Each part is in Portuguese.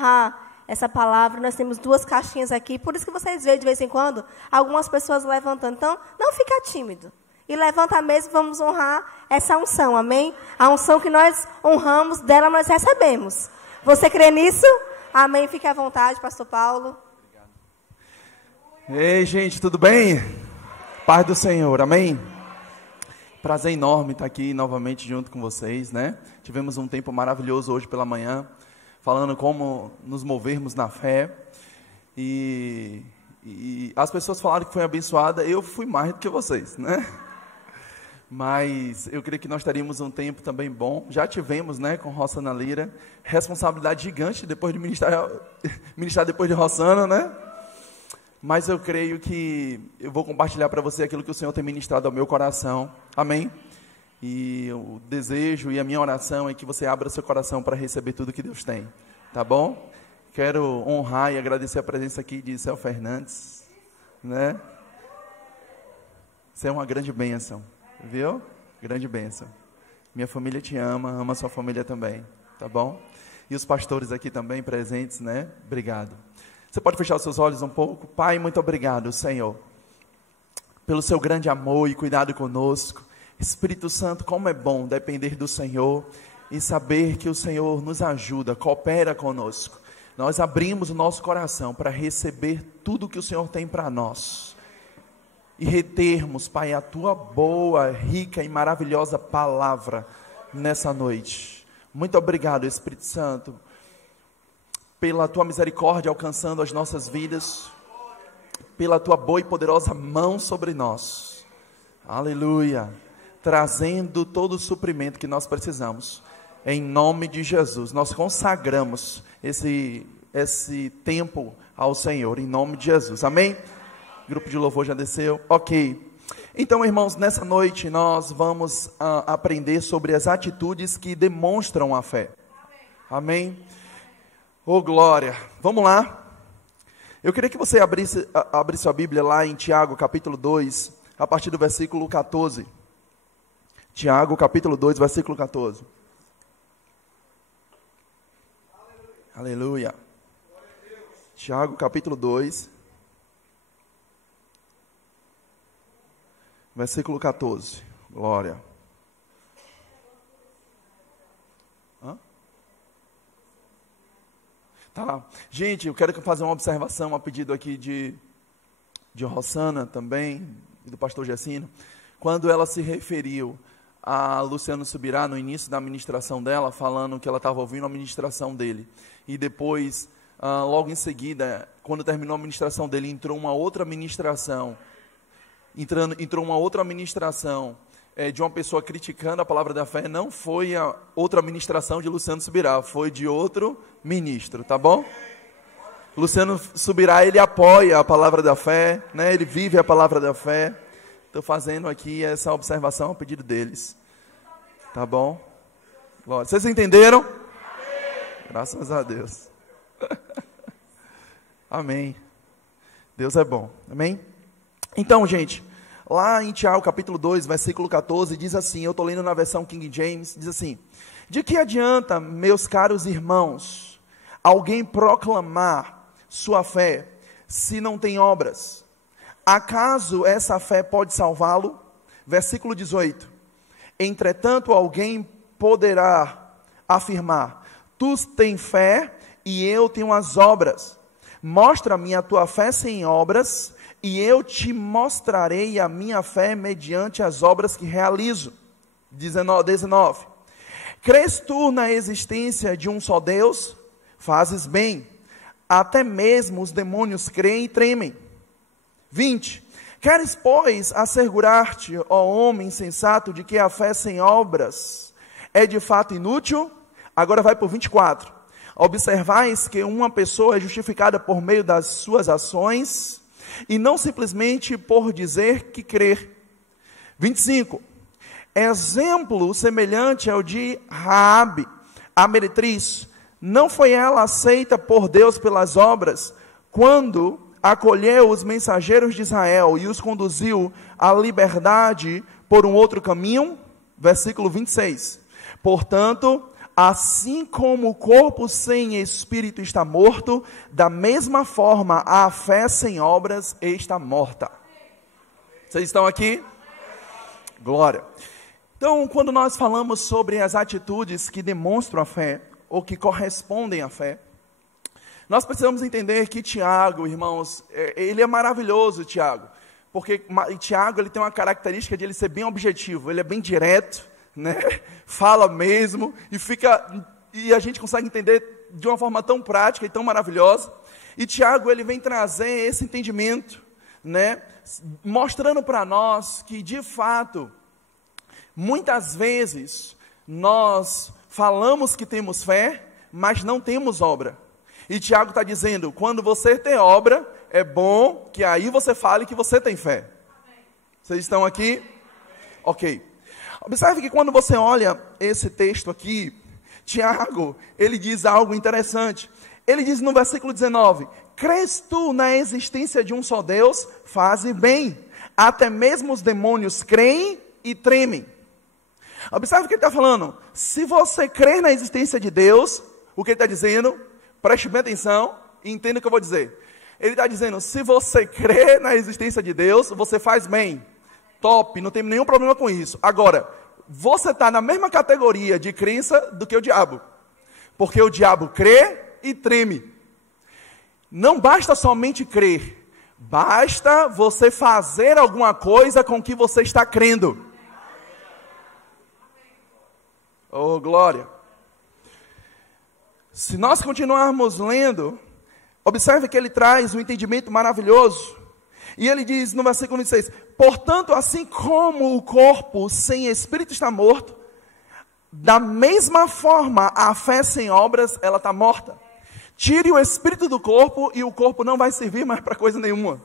honrar essa palavra. Nós temos 2 caixinhas aqui, por isso que vocês veem de vez em quando algumas pessoas levantando. Então, não fica tímido. E levanta a mesa e vamos honrar essa unção, amém? A unção que nós honramos, dela nós recebemos. Você crê nisso? Amém? Fique à vontade, pastor Paulo. Ei, gente, tudo bem? Paz do Senhor, amém? Prazer enorme estar aqui novamente junto com vocês, né? Tivemos um tempo maravilhoso hoje pela manhã, falando como nos movermos na fé. E as pessoas falaram que foi abençoada, eu fui mais do que vocês, né? Mas eu creio que nós teríamos um tempo também bom. Já tivemos, né, com Rossana Lira, responsabilidade gigante depois de ministrar depois de Rossana, né? Mas eu creio que eu vou compartilhar para você aquilo que o Senhor tem ministrado ao meu coração, amém? E o desejo e a minha oração é que você abra seu coração para receber tudo que Deus tem, tá bom? Quero honrar e agradecer a presença aqui de Céu Fernandes, né? Você é uma grande bênção. Viu? Grande bênção. Minha família te ama, ama sua família também, tá bom? E os pastores aqui também presentes, né? Obrigado. Você pode fechar os seus olhos um pouco? Pai, muito obrigado, Senhor, pelo seu grande amor e cuidado conosco. Espírito Santo, como é bom depender do Senhor e saber que o Senhor nos ajuda, coopera conosco. Nós abrimos o nosso coração para receber tudo que o Senhor tem para nós. E retermos, Pai, a Tua boa, rica e maravilhosa palavra nessa noite. Muito obrigado, Espírito Santo, pela Tua misericórdia alcançando as nossas vidas, pela Tua boa e poderosa mão sobre nós. Aleluia. Trazendo todo o suprimento que nós precisamos. Em nome de Jesus, nós consagramos esse tempo ao Senhor, em nome de Jesus. Amém? Grupo de louvor já desceu? Ok. Então, irmãos, nessa noite nós vamos aprender sobre as atitudes que demonstram a fé. Amém? Oh, glória. Vamos lá. Eu queria que você abrisse sua Bíblia lá em Tiago, capítulo 2, a partir do versículo 14. Tiago, capítulo 2, versículo 14. Aleluia. Tiago, capítulo 2. Versículo 14, glória. Tá, gente, eu quero fazer uma observação a pedido aqui de Rossana também, e do pastor Gessino, quando ela se referiu a Luciano Subirá no início da ministração dela, falando que ela estava ouvindo a ministração dele, e depois, logo em seguida, quando terminou a ministração dele, entrou uma outra ministração, de uma pessoa criticando a palavra da fé. Não foi a outra ministração de Luciano Subirá, foi de outro ministro, tá bom? Luciano Subirá, ele apoia a palavra da fé, né? Ele vive a palavra da fé. Estou fazendo aqui essa observação a pedido deles, tá bom? Glória. Vocês entenderam? Graças a Deus. Amém. Deus é bom, amém? Então, gente, lá em Tiago, capítulo 2, versículo 14, diz assim, eu estou lendo na versão King James, diz assim, de que adianta, meus caros irmãos, alguém proclamar sua fé, se não tem obras? Acaso essa fé pode salvá-lo? Versículo 18, entretanto alguém poderá afirmar, tu tens fé e eu tenho as obras, mostra-me a tua fé sem obras, e eu te mostrarei a minha fé mediante as obras que realizo. 19. Crês tu na existência de um só Deus? Fazes bem. Até mesmo os demônios creem e tremem. 20. Queres, pois, assegurar-te, ó homem insensato, de que a fé sem obras é de fato inútil? Agora vai para o 24. Observais que uma pessoa é justificada por meio das suas ações, e não simplesmente por dizer que crer. 25. Exemplo semelhante ao de Raabe, a meretriz. Não foi ela aceita por Deus pelas obras, quando acolheu os mensageiros de Israel e os conduziu à liberdade por um outro caminho? Versículo 26. Portanto, assim como o corpo sem espírito está morto, da mesma forma a fé sem obras está morta. Vocês estão aqui? Glória. Então, quando nós falamos sobre as atitudes que demonstram a fé, ou que correspondem à fé, nós precisamos entender que Tiago, irmãos, ele é maravilhoso, Tiago, porque Tiago ele tem uma característica de ele ser bem objetivo, ele é bem direto, né? Fala mesmo, e a gente consegue entender de uma forma tão prática e tão maravilhosa, e Tiago ele vem trazer esse entendimento, né? Mostrando para nós que, de fato, muitas vezes nós falamos que temos fé, mas não temos obra. E Tiago está dizendo, quando você tem obra, é bom que aí você fale que você tem fé. Amém. Vocês estão aqui? Amém. Ok. Observe que quando você olha esse texto aqui, Tiago, ele diz algo interessante. Ele diz no versículo 19, crês tu na existência de um só Deus? Faze bem. Até mesmo os demônios creem e tremem. Observe o que ele está falando. Se você crê na existência de Deus, o que ele está dizendo? Preste bem atenção e entenda o que eu vou dizer. Ele está dizendo, se você crê na existência de Deus, você faz bem. Top, não tem nenhum problema com isso. Agora, você está na mesma categoria de crença do que o diabo. Porque o diabo crê e treme. Não basta somente crer. Basta você fazer alguma coisa com o que você está crendo. Oh, glória. Se nós continuarmos lendo, observe que ele traz um entendimento maravilhoso. E ele diz no versículo 26, portanto, assim como o corpo sem espírito está morto, da mesma forma a fé sem obras, ela está morta. Tire o espírito do corpo e o corpo não vai servir mais para coisa nenhuma.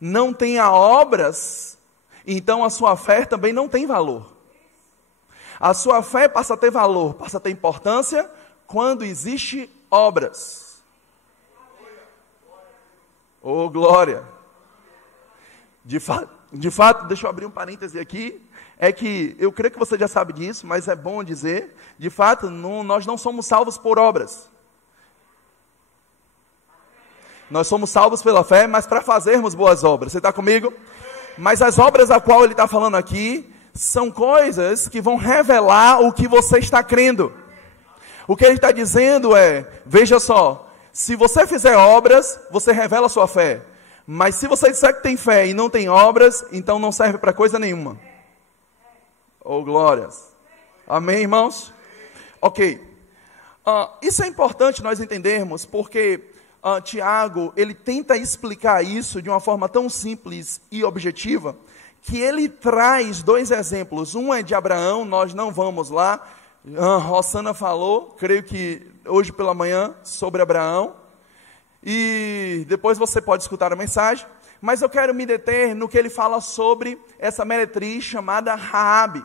Não tenha obras, então a sua fé também não tem valor. A sua fé passa a ter valor, passa a ter importância quando existe obras. Oh, glória! De fato, deixa eu abrir um parêntese aqui, é que eu creio que você já sabe disso, mas é bom dizer, de fato, nós não somos salvos por obras. Nós somos salvos pela fé, mas para fazermos boas obras. Você está comigo? Mas as obras a qual ele está falando aqui, são coisas que vão revelar o que você está crendo. O que ele está dizendo é, veja só, se você fizer obras, você revela a sua fé. Mas se você disser que tem fé e não tem obras, então não serve para coisa nenhuma. Oh, glórias. Amém, irmãos? Ok. Isso é importante nós entendermos, porque Tiago, ele tenta explicar isso de uma forma tão simples e objetiva, que ele traz dois exemplos. Um é de Abraão, nós não vamos lá. Rosana falou, creio que hoje pela manhã, sobre Abraão. E depois você pode escutar a mensagem. Mas eu quero me deter no que ele fala sobre essa meretriz chamada Raabe.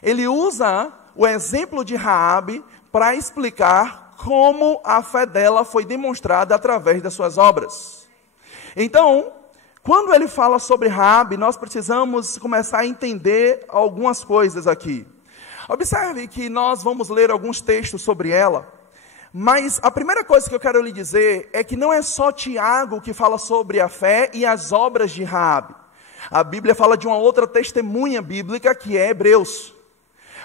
Ele usa o exemplo de Raabe para explicar como a fé dela foi demonstrada através das suas obras. Então, quando ele fala sobre Raabe, nós precisamos começar a entender algumas coisas aqui. Observe que nós vamos ler alguns textos sobre ela, mas a primeira coisa que eu quero lhe dizer é que não é só Tiago que fala sobre a fé e as obras de Raabe. A Bíblia fala de uma outra testemunha bíblica que é Hebreus.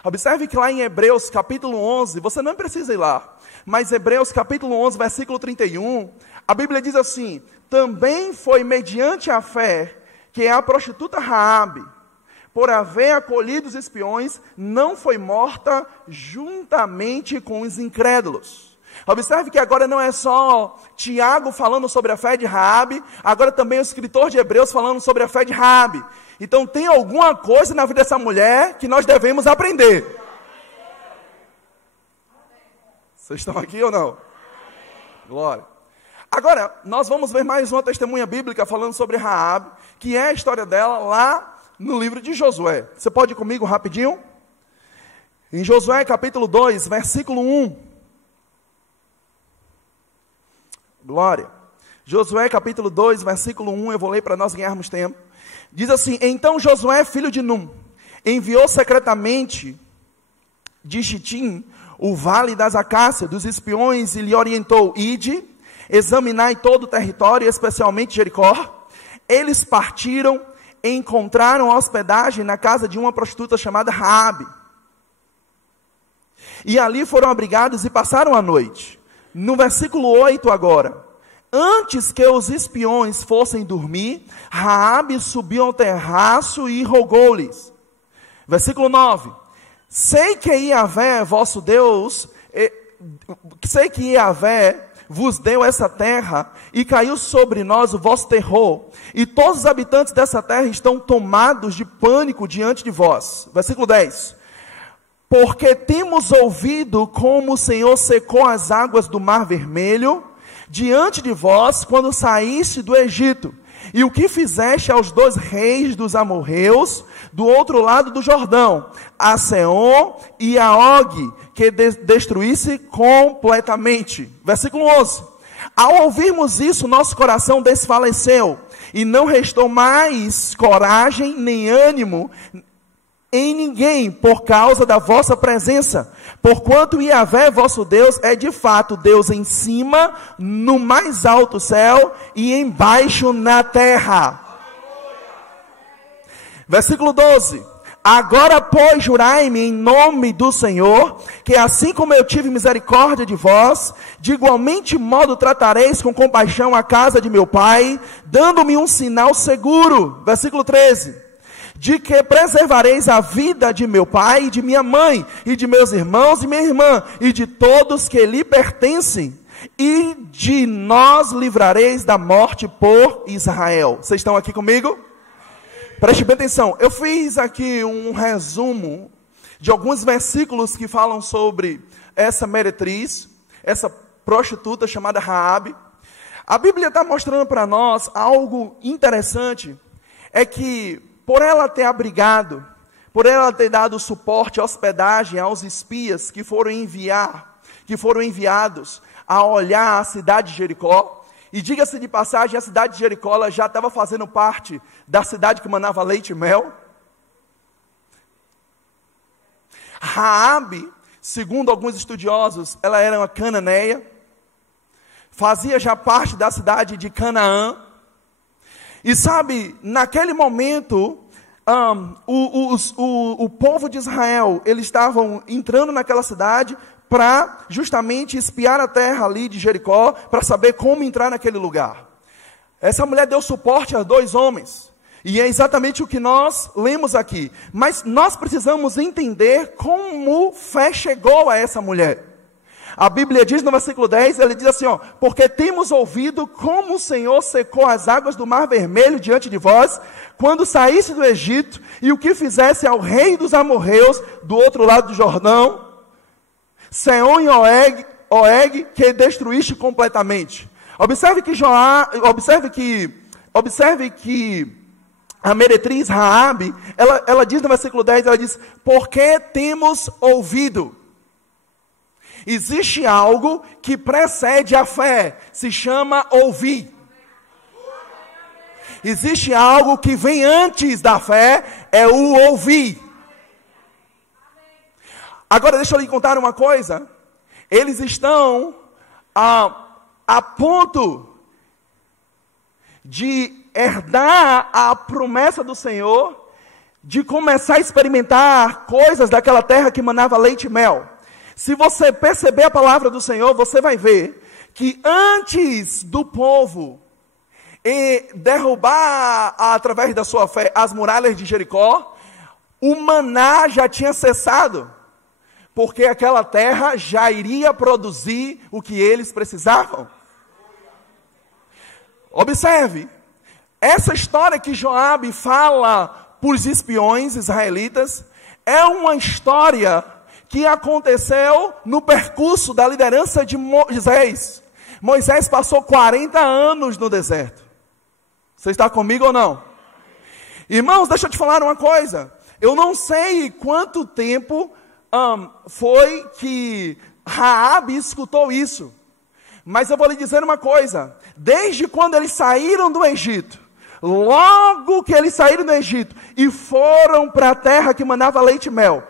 Observe que lá em Hebreus capítulo 11, você não precisa ir lá, mas Hebreus capítulo 11, versículo 31, a Bíblia diz assim, também foi mediante a fé que a prostituta Raabe, por haver acolhido os espiões, não foi morta juntamente com os incrédulos. Observe que agora não é só Tiago falando sobre a fé de Raabe, agora também o escritor de Hebreus falando sobre a fé de Raabe. Então tem alguma coisa na vida dessa mulher que nós devemos aprender. Vocês estão aqui ou não? Glória. Agora, nós vamos ver mais uma testemunha bíblica falando sobre Raabe, que é a história dela lá no livro de Josué. Você pode ir comigo rapidinho? Em Josué capítulo 2, versículo 1. Glória. Josué capítulo 2, versículo 1, eu vou ler para nós ganharmos tempo. Diz assim, então Josué, filho de Num, enviou secretamente de Chitim o vale das acácias, dos espiões, e lhe orientou: ide, examinai todo o território, especialmente Jericó. Eles partiram e encontraram hospedagem na casa de uma prostituta chamada Raabe. E ali foram abrigados e passaram a noite. No versículo 8 agora: antes que os espiões fossem dormir, Raabe subiu ao terraço e rogou-lhes. Versículo 9: sei que Yahvé, vosso Deus, sei que Yahvé vos deu essa terra, e caiu sobre nós o vosso terror, e todos os habitantes dessa terra estão tomados de pânico diante de vós. Versículo 10: porque temos ouvido como o Senhor secou as águas do Mar Vermelho diante de vós, quando saíste do Egito, e o que fizeste aos 2 reis dos amorreus, do outro lado do Jordão, a Seom e a Og, que destruísse completamente. Versículo 11: ao ouvirmos isso, nosso coração desfaleceu, e não restou mais coragem nem ânimo em ninguém, por causa da vossa presença, porquanto Yahvé, vosso Deus, é de fato Deus em cima, no mais alto céu, e embaixo na terra. Versículo 12: agora, pois, jurai-me em nome do Senhor, que assim como eu tive misericórdia de vós, de igualmente modo tratareis com compaixão a casa de meu pai, dando-me um sinal seguro. Versículo 13: de que preservareis a vida de meu pai e de minha mãe, e de meus irmãos e minha irmã, e de todos que lhe pertencem, e de nós livrareis da morte por Israel. Vocês estão aqui comigo? Preste bem atenção. Eu fiz aqui um resumo de alguns versículos que falam sobre essa meretriz, essa prostituta chamada Raabe. A Bíblia está mostrando para nós algo interessante, é que por ela ter abrigado, por ela ter dado suporte, hospedagem aos espias que foram enviados a olhar a cidade de Jericó, e diga-se de passagem, a cidade de Jericó ela já estava fazendo parte da cidade que manava leite e mel. Raabe, segundo alguns estudiosos, ela era uma cananeia, fazia já parte da cidade de Canaã. E sabe, naquele momento, o povo de Israel, eles estavam entrando naquela cidade para justamente espiar a terra ali de Jericó, para saber como entrar naquele lugar. Essa mulher deu suporte a 2 homens, e é exatamente o que nós lemos aqui. Mas nós precisamos entender como fé chegou a essa mulher. A Bíblia diz no versículo 10, ele diz assim, porque temos ouvido como o Senhor secou as águas do Mar Vermelho diante de vós, quando saísse do Egito, e o que fizesse ao rei dos amorreus, do outro lado do Jordão, Seom e Og, que destruíste completamente. Observe que a meretriz Raabe, ela diz no versículo 10, ela diz, porque temos ouvido. Existe algo que precede a fé, se chama ouvir. Existe algo que vem antes da fé, é o ouvir. Agora deixa eu lhe contar uma coisa. Eles estão a ponto de herdar a promessa do Senhor, de começar a experimentar coisas daquela terra que manava leite e mel. Se você perceber a palavra do Senhor, você vai ver que antes do povo derrubar, através da sua fé, as muralhas de Jericó, o maná já tinha cessado, porque aquela terra já iria produzir o que eles precisavam. Observe, essa história que Joabe fala para os espiões israelitas, é uma história que aconteceu no percurso da liderança de Moisés. Moisés passou 40 anos no deserto. Você está comigo ou não? Irmãos, deixa eu te falar uma coisa. Eu não sei quanto tempo foi que Raabe escutou isso. Mas eu vou lhe dizer uma coisa. Desde quando eles saíram do Egito, logo que eles saíram do Egito e foram para a terra que mandava leite e mel,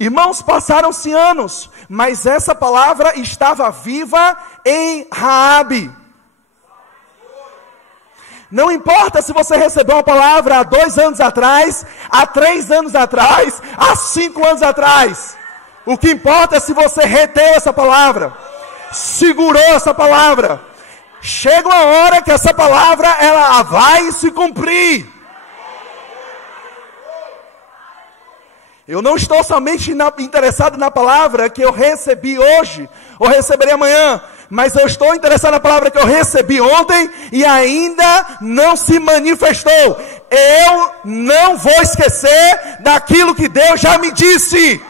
Irmãos, passaram-se anos, mas essa palavra estava viva em Raabe. Não importa se você recebeu uma palavra há 2 anos atrás, há 3 anos atrás, há 5 anos atrás. O que importa é se você reteu essa palavra, segurou essa palavra. Chega uma hora que essa palavra ela vai se cumprir. Eu não estou somente interessado na palavra que eu recebi hoje, ou receberei amanhã, mas eu estou interessado na palavra que eu recebi ontem e ainda não se manifestou. Eu não vou esquecer daquilo que Deus já me disse.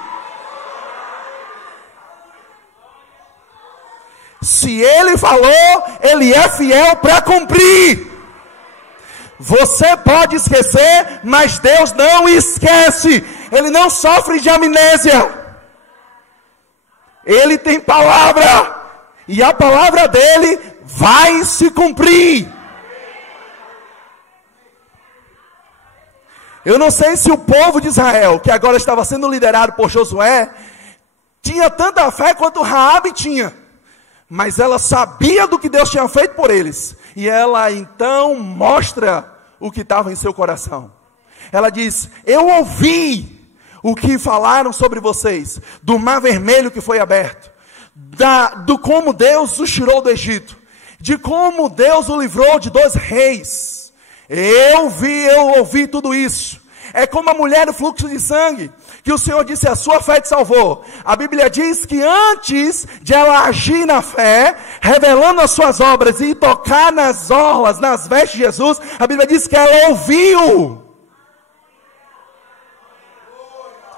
Se Ele falou, Ele é fiel para cumprir. Você pode esquecer, mas Deus não esquece. Ele não sofre de amnésia. Ele tem palavra. E a palavra dele vai se cumprir. Eu não sei se o povo de Israel, que agora estava sendo liderado por Josué, tinha tanta fé quanto Raabe tinha. Mas ela sabia do que Deus tinha feito por eles. E ela então mostra o que estava em seu coração. Ela diz: eu ouvi o que falaram sobre vocês, do mar vermelho que foi aberto, do como Deus os tirou do Egito, de como Deus o livrou de 2 reis. Eu ouvi tudo isso. É como a mulher do fluxo de sangue, que o Senhor disse: a sua fé te salvou. A Bíblia diz que antes de ela agir na fé, revelando as suas obras e tocar nas orlas, nas vestes de Jesus, a Bíblia diz que ela ouviu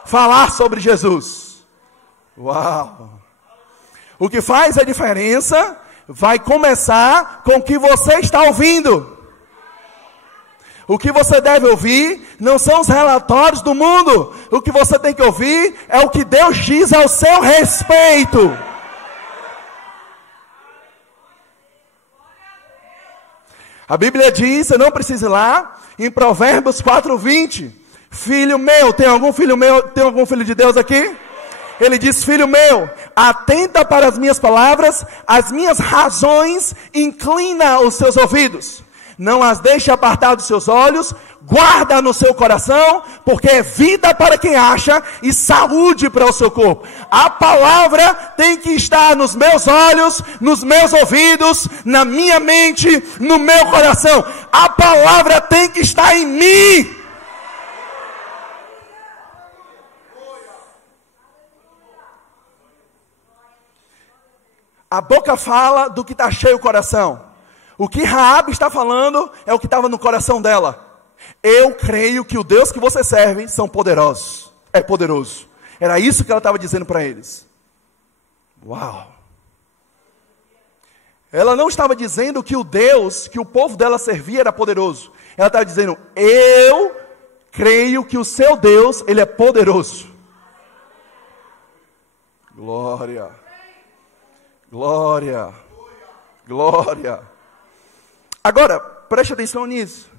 falar sobre Jesus. Uau! O que faz a diferença vai começar com o que você está ouvindo. O que você deve ouvir não são os relatórios do mundo. O que você tem que ouvir é o que Deus diz ao seu respeito. A Bíblia diz, você não precisa ir lá, em Provérbios 4:20. Filho meu, tem algum filho de Deus aqui? Ele diz: filho meu, atenta para as minhas palavras, as minhas razões, inclina os seus ouvidos. Não as deixe apartar dos seus olhos, guarda no seu coração, porque é vida para quem acha e saúde para o seu corpo. A palavra tem que estar nos meus olhos, nos meus ouvidos, na minha mente, no meu coração. A palavra tem que estar em mim. A boca fala do que está cheio o coração. O que Raabe está falando é o que estava no coração dela. Eu creio que o Deus que você serve é poderoso. Era isso que ela estava dizendo para eles. Uau! Ela não estava dizendo que o Deus que o povo dela servia era poderoso. Ela estava dizendo: eu creio que o seu Deus, ele é poderoso. Glória! Glória! Glória! Agora, preste atenção nisso.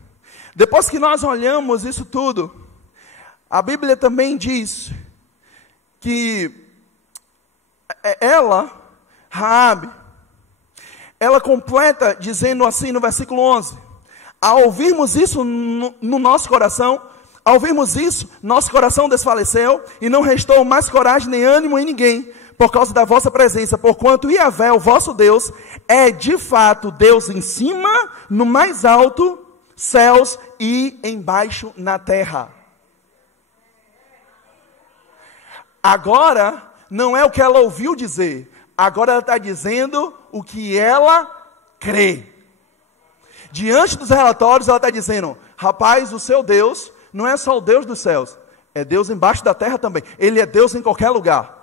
Depois que nós olhamos isso tudo, a Bíblia também diz que ela, Raabe, ela completa dizendo assim no versículo 11: ao ouvirmos isso no nosso coração, ao ouvirmos isso, nosso coração desfaleceu e não restou mais coragem nem ânimo em ninguém, por causa da vossa presença, porquanto Yahvé, o vosso Deus, é de fato Deus em cima, no mais alto, céus, e embaixo na terra. Agora, não é o que ela ouviu dizer, agora ela está dizendo o que ela crê. Diante dos relatórios, ela está dizendo: rapaz, o seu Deus não é só o Deus dos céus, é Deus embaixo da terra também. Ele é Deus em qualquer lugar.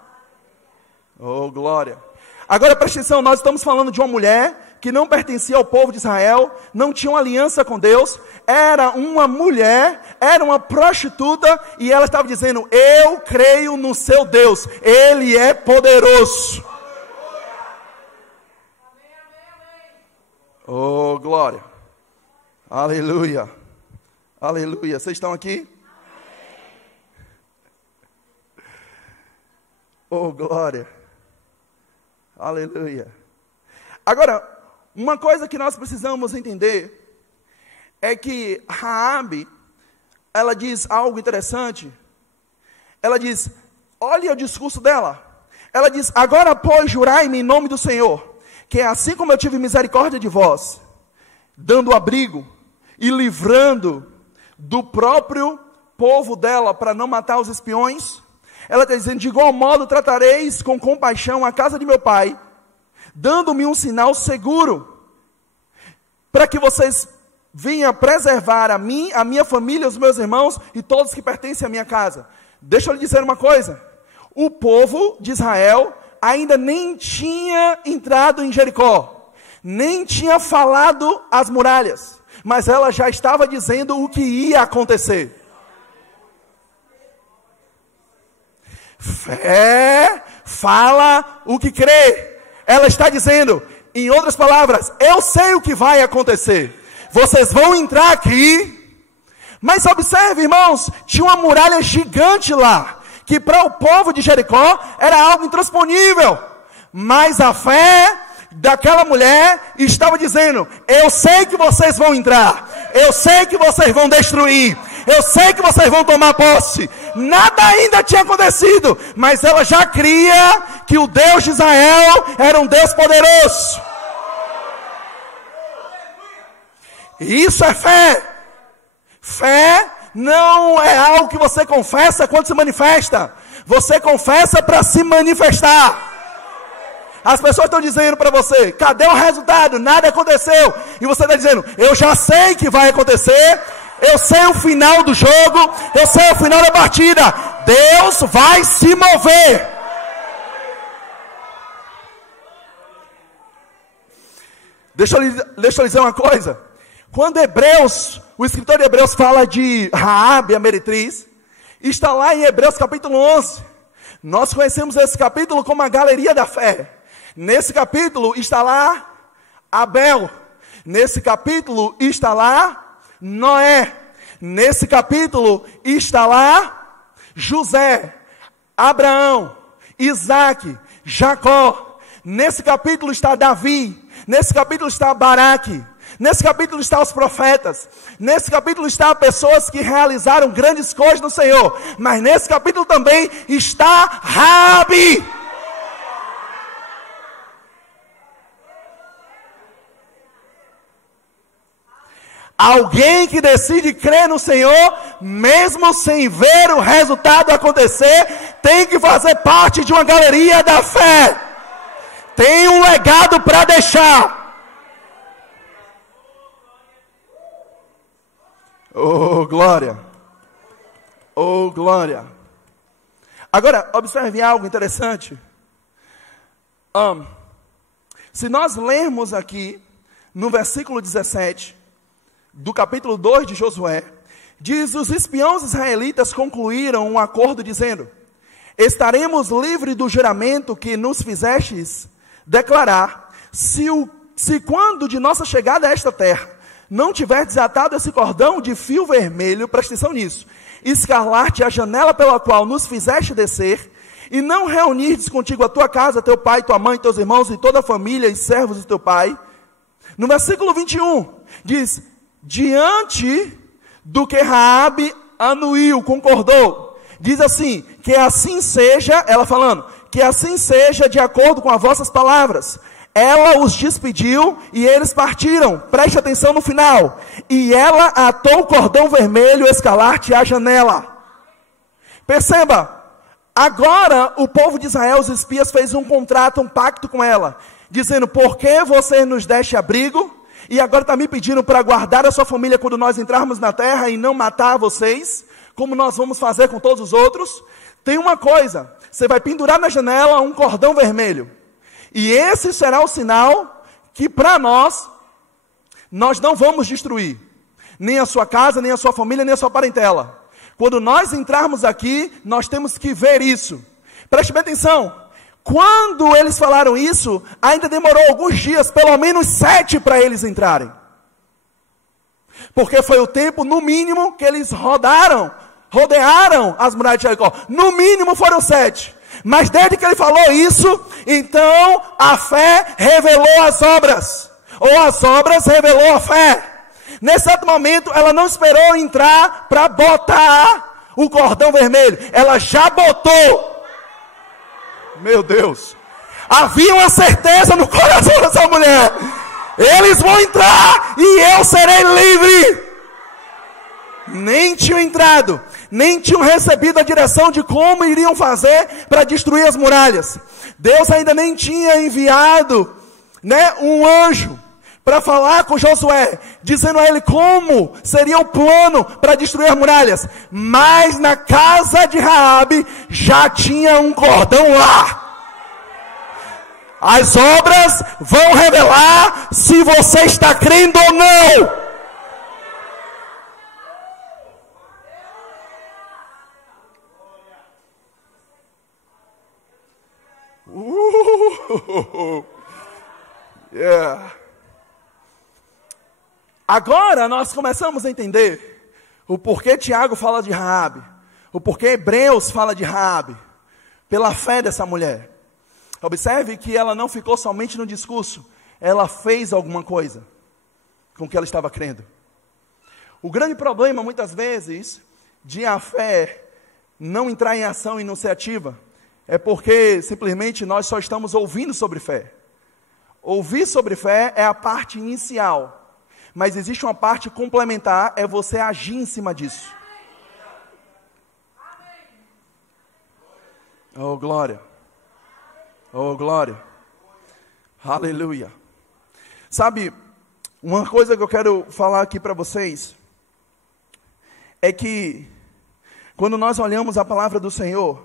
Oh, glória. Agora preste atenção, nós estamos falando de uma mulher que não pertencia ao povo de Israel, não tinha uma aliança com Deus, era uma mulher, era uma prostituta, e ela estava dizendo: eu creio no seu Deus, Ele é poderoso. Oh, glória. Aleluia. Aleluia. Vocês estão aqui? Oh, glória. Aleluia. Agora, uma coisa que nós precisamos entender é que Raabe, ela diz algo interessante. Ela diz, olha o discurso dela. Ela diz, agora, pois, jurai-me em nome do Senhor, que assim como eu tive misericórdia de vós, dando abrigo e livrando do próprio povo dela para não matar os espiões, ela está dizendo, de igual modo tratareis com compaixão a casa de meu pai, dando-me um sinal seguro, para que vocês venham preservar a mim, a minha família, os meus irmãos e todos que pertencem à minha casa. Deixa eu lhe dizer uma coisa, o povo de Israel ainda nem tinha entrado em Jericó, nem tinha falado as muralhas, mas ela já estava dizendo o que ia acontecer. Fé fala o que crê. Ela está dizendo, em outras palavras, eu sei o que vai acontecer. Vocês vão entrar aqui, mas observe, irmãos, tinha uma muralha gigante lá, que para o povo de Jericó era algo intransponível. Mas a fé daquela mulher estava dizendo, eu sei que vocês vão entrar, eu sei que vocês vão destruir, eu sei que vocês vão tomar posse. Nada ainda tinha acontecido, mas ela já cria que o Deus de Israel era um Deus poderoso. E isso é fé. Fé não é algo que você confessa quando se manifesta. Você confessa para se manifestar. As pessoas estão dizendo para você, cadê o resultado? Nada aconteceu. E você está dizendo, eu já sei que vai acontecer. Eu sei o final do jogo. Eu sei o final da partida. Deus vai se mover. Deixa eu lhe dizer uma coisa. Quando o escritor de Hebreus fala de Raabe, a meretriz, está lá em Hebreus capítulo 11. Nós conhecemos esse capítulo como a galeria da fé. Nesse capítulo está lá Abel. Nesse capítulo está lá Noé. Nesse capítulo está lá José, Abraão, Isaac, Jacó. Nesse capítulo está Davi. Nesse capítulo está Baraque. Nesse capítulo estão os profetas. Nesse capítulo estão pessoas que realizaram grandes coisas no Senhor. Mas nesse capítulo também está Raabe. Alguém que decide crer no Senhor, mesmo sem ver o resultado acontecer, tem que fazer parte de uma galeria da fé. Tem um legado para deixar. Oh, glória. Oh, glória. Agora, observe algo interessante. Se nós lermos aqui, no versículo 17, do capítulo 2 de Josué, diz, os espiões israelitas concluíram um acordo dizendo, estaremos livres do juramento que nos fizestes declarar, se quando de nossa chegada a esta terra, não tiver desatado esse cordão de fio vermelho, presta atenção nisso, escalar-te a janela pela qual nos fizeste descer, e não reunirdes contigo a tua casa, teu pai, tua mãe, teus irmãos, e toda a família, e servos do teu pai. No versículo 21, diz, diante do que Raabe anuiu, concordou, diz assim, que assim seja, ela falando, que assim seja de acordo com as vossas palavras. Ela os despediu e eles partiram. Preste atenção no final. E ela atou o cordão vermelho, escalar-te à janela. Perceba, agora o povo de Israel, os espias, fez um contrato, um pacto com ela, dizendo, por que você nos deste abrigo? E agora está me pedindo para guardar a sua família quando nós entrarmos na terra e não matar vocês, como nós vamos fazer com todos os outros. Tem uma coisa, você vai pendurar na janela um cordão vermelho. E esse será o sinal que para nós não vamos destruir. Nem a sua casa, nem a sua família, nem a sua parentela. Quando nós entrarmos aqui, nós temos que ver isso. Preste bem atenção. Quando eles falaram isso, ainda demorou alguns dias, pelo menos 7 para eles entrarem. Porque foi o tempo, no mínimo, que eles rodearam as muralhas de Jericó. No mínimo foram 7. Mas desde que ele falou isso, então a fé revelou as obras. Ou as obras revelou a fé. Nesse exato momento, ela não esperou entrar para botar o cordão vermelho. Ela já botou. Meu Deus. Havia uma certeza no coração dessa mulher. Eles vão entrar e eu serei livre. Nem tinham entrado, nem tinham recebido a direção de como iriam fazer para destruir as muralhas. Deus ainda nem tinha enviado, um anjo para falar com Josué, dizendo a ele como seria o plano para destruir as muralhas. Mas na casa de Raabe já tinha um cordão lá. As obras vão revelar se você está crendo ou não. Yeah. Agora nós começamos a entender o porquê Tiago fala de Raabe, o porquê Hebreus fala de Raabe, pela fé dessa mulher. Observe que ela não ficou somente no discurso, ela fez alguma coisa com que ela estava crendo. O grande problema muitas vezes de a fé não entrar em ação e não ser ativa é porque simplesmente nós só estamos ouvindo sobre fé. Ouvir sobre fé é a parte inicial, mas existe uma parte complementar, é você agir em cima disso. Oh, glória. Oh, glória. Aleluia. Sabe, uma coisa que eu quero falar aqui para vocês é que quando nós olhamos a palavra do Senhor,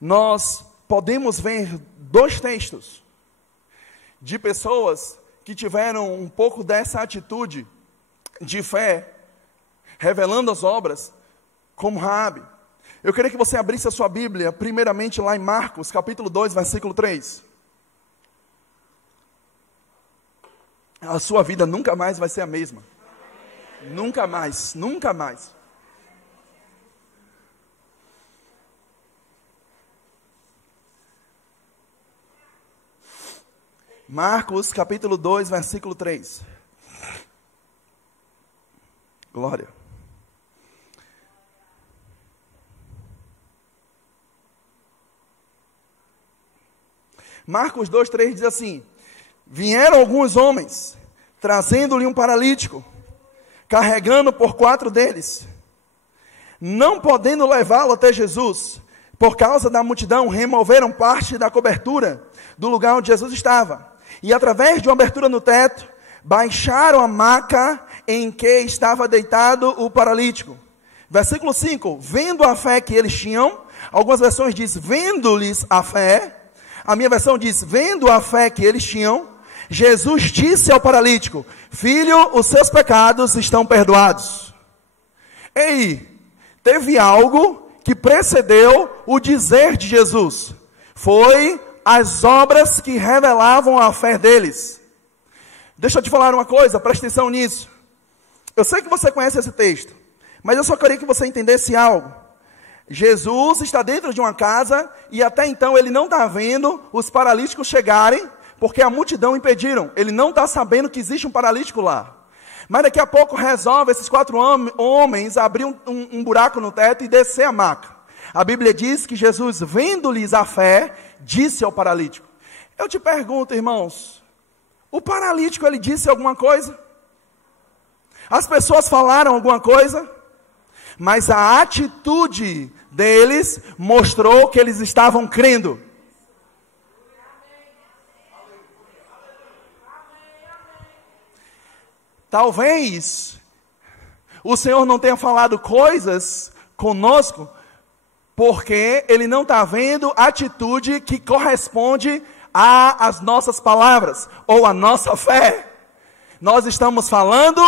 nós podemos ver dois textos de pessoas que tiveram um pouco dessa atitude de fé, revelando as obras, como Raabe. Eu queria que você abrisse a sua Bíblia, primeiramente lá em Marcos, capítulo 2, versículo 3. A sua vida nunca mais vai ser a mesma. Nunca mais, nunca mais. Marcos, capítulo 2, versículo 3. Glória. Marcos 2, 3 diz assim: vieram alguns homens, trazendo-lhe um paralítico, carregando por 4 deles. Não podendo levá-lo até Jesus, por causa da multidão, removeram parte da cobertura do lugar onde Jesus estava. E através de uma abertura no teto, baixaram a maca em que estava deitado o paralítico. Versículo 5, vendo a fé que eles tinham, algumas versões diz, vendo-lhes a fé, a minha versão diz, vendo a fé que eles tinham, Jesus disse ao paralítico: filho, os seus pecados estão perdoados. Ei, teve algo que precedeu o dizer de Jesus. Foi as obras que revelavam a fé deles. Deixa eu te falar uma coisa, presta atenção nisso. Eu sei que você conhece esse texto, mas eu só queria que você entendesse algo. Jesus está dentro de uma casa e até então ele não está vendo os paralíticos chegarem, porque a multidão impediram. Ele não está sabendo que existe um paralítico lá. Mas daqui a pouco resolve esses 4 homens abrir um buraco no teto e descer a maca. A Bíblia diz que Jesus, vendo-lhes a fé, disse ao paralítico. Eu te pergunto, irmãos, o paralítico ele disse alguma coisa? As pessoas falaram alguma coisa? Mas a atitude deles mostrou que eles estavam crendo. Talvez o Senhor não tenha falado coisas conosco, porque Ele não está vendo atitude que corresponde às nossas palavras, ou à nossa fé. Nós estamos falando,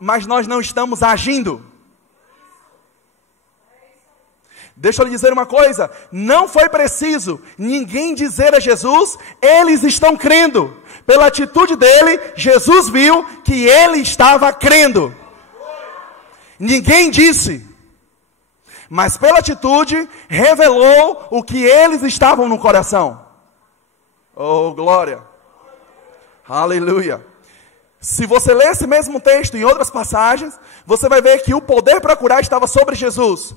mas nós não estamos agindo. Deixa eu lhe dizer uma coisa, não foi preciso ninguém dizer a Jesus, eles estão crendo. Pela atitude dele, Jesus viu que ele estava crendo. Ninguém disse. mas pela atitude revelou o que eles estavam no coração. Oh, glória! Aleluia! Se você ler esse mesmo texto em outras passagens, você vai ver que o poder para curar estava sobre Jesus.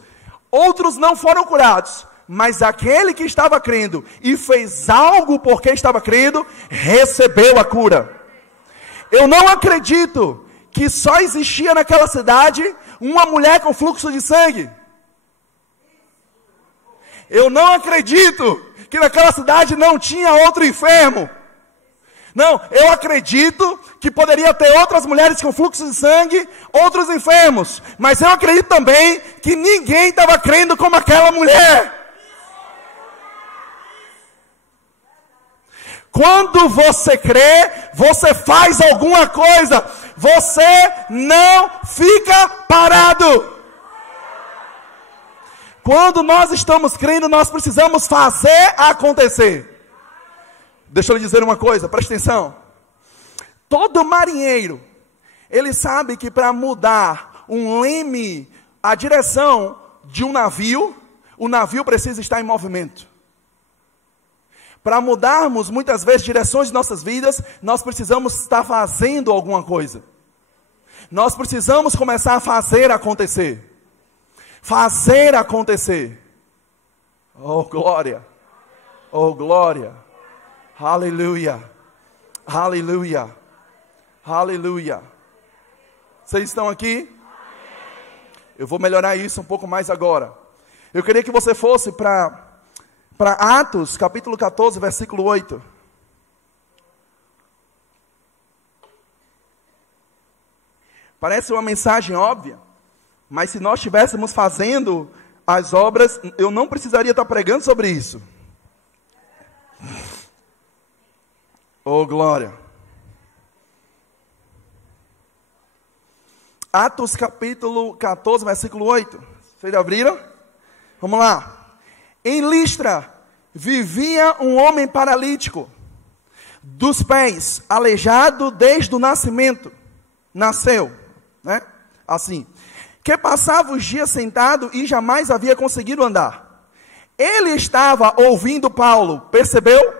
Outros não foram curados, mas aquele que estava crendo e fez algo porque estava crendo, recebeu a cura. Eu não acredito que só existia naquela cidade uma mulher com fluxo de sangue. Eu não acredito que naquela cidade não tinha outro enfermo. Não, eu acredito que poderia ter outras mulheres com fluxo de sangue, outros enfermos. Mas eu acredito também que ninguém estava crendo como aquela mulher. Quando você crê, você faz alguma coisa. Você não fica parado. Quando nós estamos crendo, nós precisamos fazer acontecer. Deixa eu lhe dizer uma coisa, preste atenção. Todo marinheiro, ele sabe que para mudar um leme, a direção de um navio, o navio precisa estar em movimento. Para mudarmos muitas vezes direções de nossas vidas, nós precisamos estar fazendo alguma coisa. Nós precisamos começar a fazer acontecer. Fazer acontecer. Oh, glória. Oh, glória. Aleluia. Aleluia. Aleluia. Vocês estão aqui? Eu vou melhorar isso um pouco mais agora. Eu queria que você fosse para Atos, capítulo 14, versículo 8. Parece uma mensagem óbvia, mas se nós estivéssemos fazendo as obras, eu não precisaria estar pregando sobre isso. Oh, glória. Atos capítulo 14, versículo 8. Vocês abriram? Vamos lá. Em Listra vivia um homem paralítico, dos pés, aleijado desde o nascimento. Nasceu, né? Assim. Que passava os dias sentado e jamais havia conseguido andar. Ele estava ouvindo Paulo, percebeu?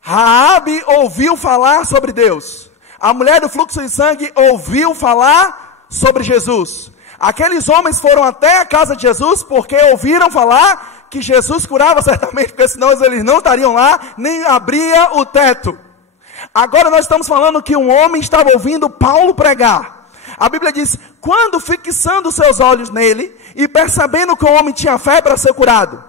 Raabe ouviu falar sobre Deus. A mulher do fluxo de sangue ouviu falar sobre Jesus. Aqueles homens foram até a casa de Jesus porque ouviram falar que Jesus curava certamente, porque senão eles não estariam lá, nem abria o teto. Agora nós estamos falando que um homem estava ouvindo Paulo pregar. A Bíblia diz, quando fixando seus olhos nele e percebendo que o homem tinha fé para ser curado,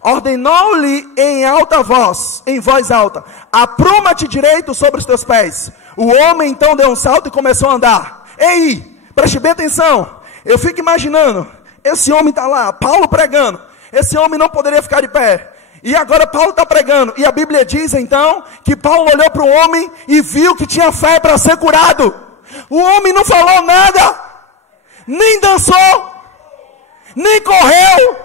ordenou-lhe em alta voz, em voz alta, apruma-te direito sobre os teus pés. O homem então deu um salto e começou a andar. Ei, preste bem atenção. Eu fico imaginando, esse homem está lá, Paulo pregando. Esse homem não poderia ficar de pé. E agora Paulo está pregando. E a Bíblia diz então, que Paulo olhou para o homem e viu que tinha fé para ser curado. O homem não falou nada, nem dançou, nem correu,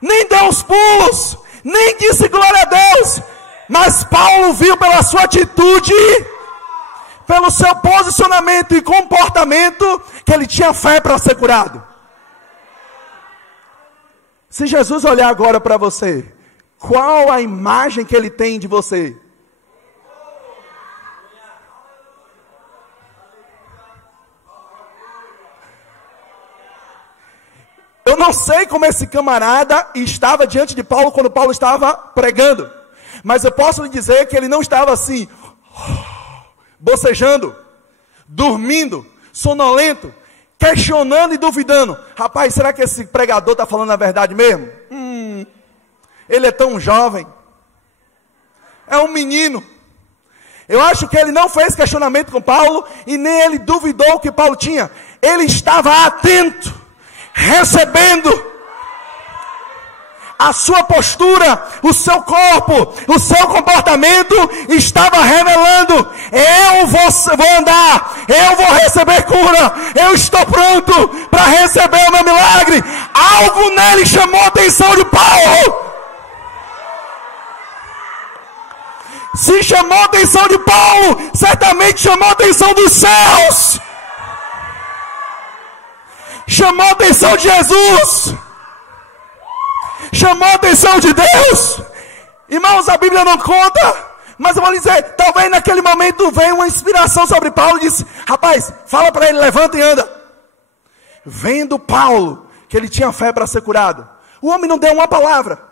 nem deu os pulos, nem disse glória a Deus. Mas Paulo viu pela sua atitude, pelo seu posicionamento e comportamento, que ele tinha fé para ser curado. Se Jesus olhar agora para você, qual a imagem que ele tem de você? Eu não sei como esse camarada estava diante de Paulo quando Paulo estava pregando. Mas eu posso lhe dizer que ele não estava assim, bocejando, dormindo, sonolento, questionando e duvidando. Rapaz, será que esse pregador está falando a verdade mesmo? Ele é tão jovem. É um menino. Eu acho que ele não fez questionamento com Paulo e nem ele duvidou o que Paulo tinha. Ele estava atento, recebendo. A sua postura, o seu corpo, o seu comportamento estava revelando: eu vou andar, eu vou receber cura, eu estou pronto para receber o meu milagre. Algo nele chamou a atenção de Paulo. Se chamou a atenção de Paulo, certamente chamou a atenção dos céus. chamou a atenção de Jesus, chamou a atenção de Deus. Irmãos, a Bíblia não conta, mas eu vou lhe dizer, talvez naquele momento veio uma inspiração sobre Paulo e disse: rapaz, fala para ele, levanta e anda. Vendo Paulo que ele tinha fé para ser curado, o homem não deu uma palavra.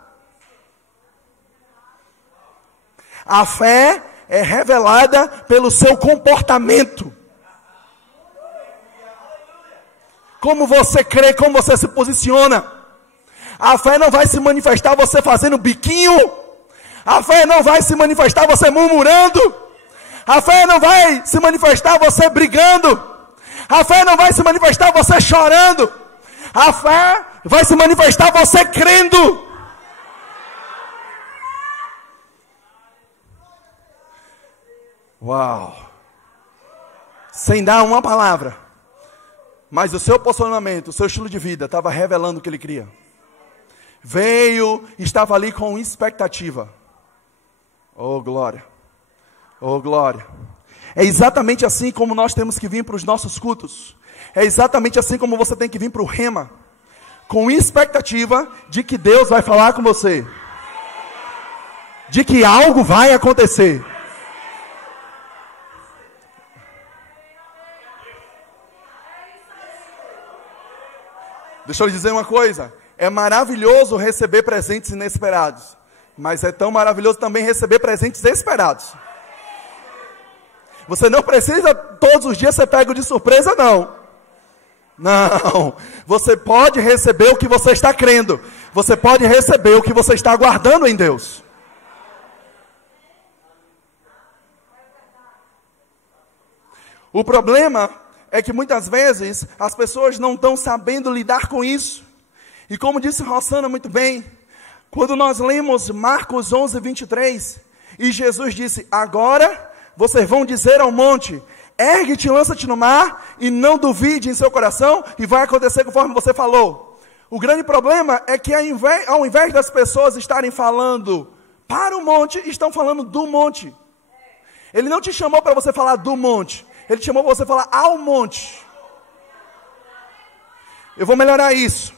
A fé é revelada pelo seu comportamento. Como você crê, como você se posiciona. A fé não vai se manifestar você fazendo biquinho. A fé não vai se manifestar você murmurando. A fé não vai se manifestar você brigando. A fé não vai se manifestar você chorando. A fé vai se manifestar você crendo. Uau! Sem dar uma palavra. Mas o seu posicionamento, o seu estilo de vida estava revelando o que ele cria. Veio, estava ali com expectativa. Oh, glória. Oh, glória. É exatamente assim como nós temos que vir para os nossos cultos. É exatamente assim como você tem que vir para o Rema. Com expectativa de que Deus vai falar com você. De que algo vai acontecer. Deixa eu lhe dizer uma coisa. É maravilhoso receber presentes inesperados. Mas é tão maravilhoso também receber presentes esperados. Você não precisa todos os dias ser pego de surpresa, não. Não. Você pode receber o que você está crendo. Você pode receber o que você está aguardando em Deus. O problema é que muitas vezes as pessoas não estão sabendo lidar com isso. E como disse Rossana muito bem, quando nós lemos Marcos 11, 23, e Jesus disse: agora vocês vão dizer ao monte, ergue-te, lança-te no mar, e não duvide em seu coração, e vai acontecer conforme você falou. O grande problema é que ao invés das pessoas estarem falando para o monte, estão falando do monte. Ele não te chamou para você falar do monte, ele te chamou para você falar ao monte. Eu vou melhorar isso.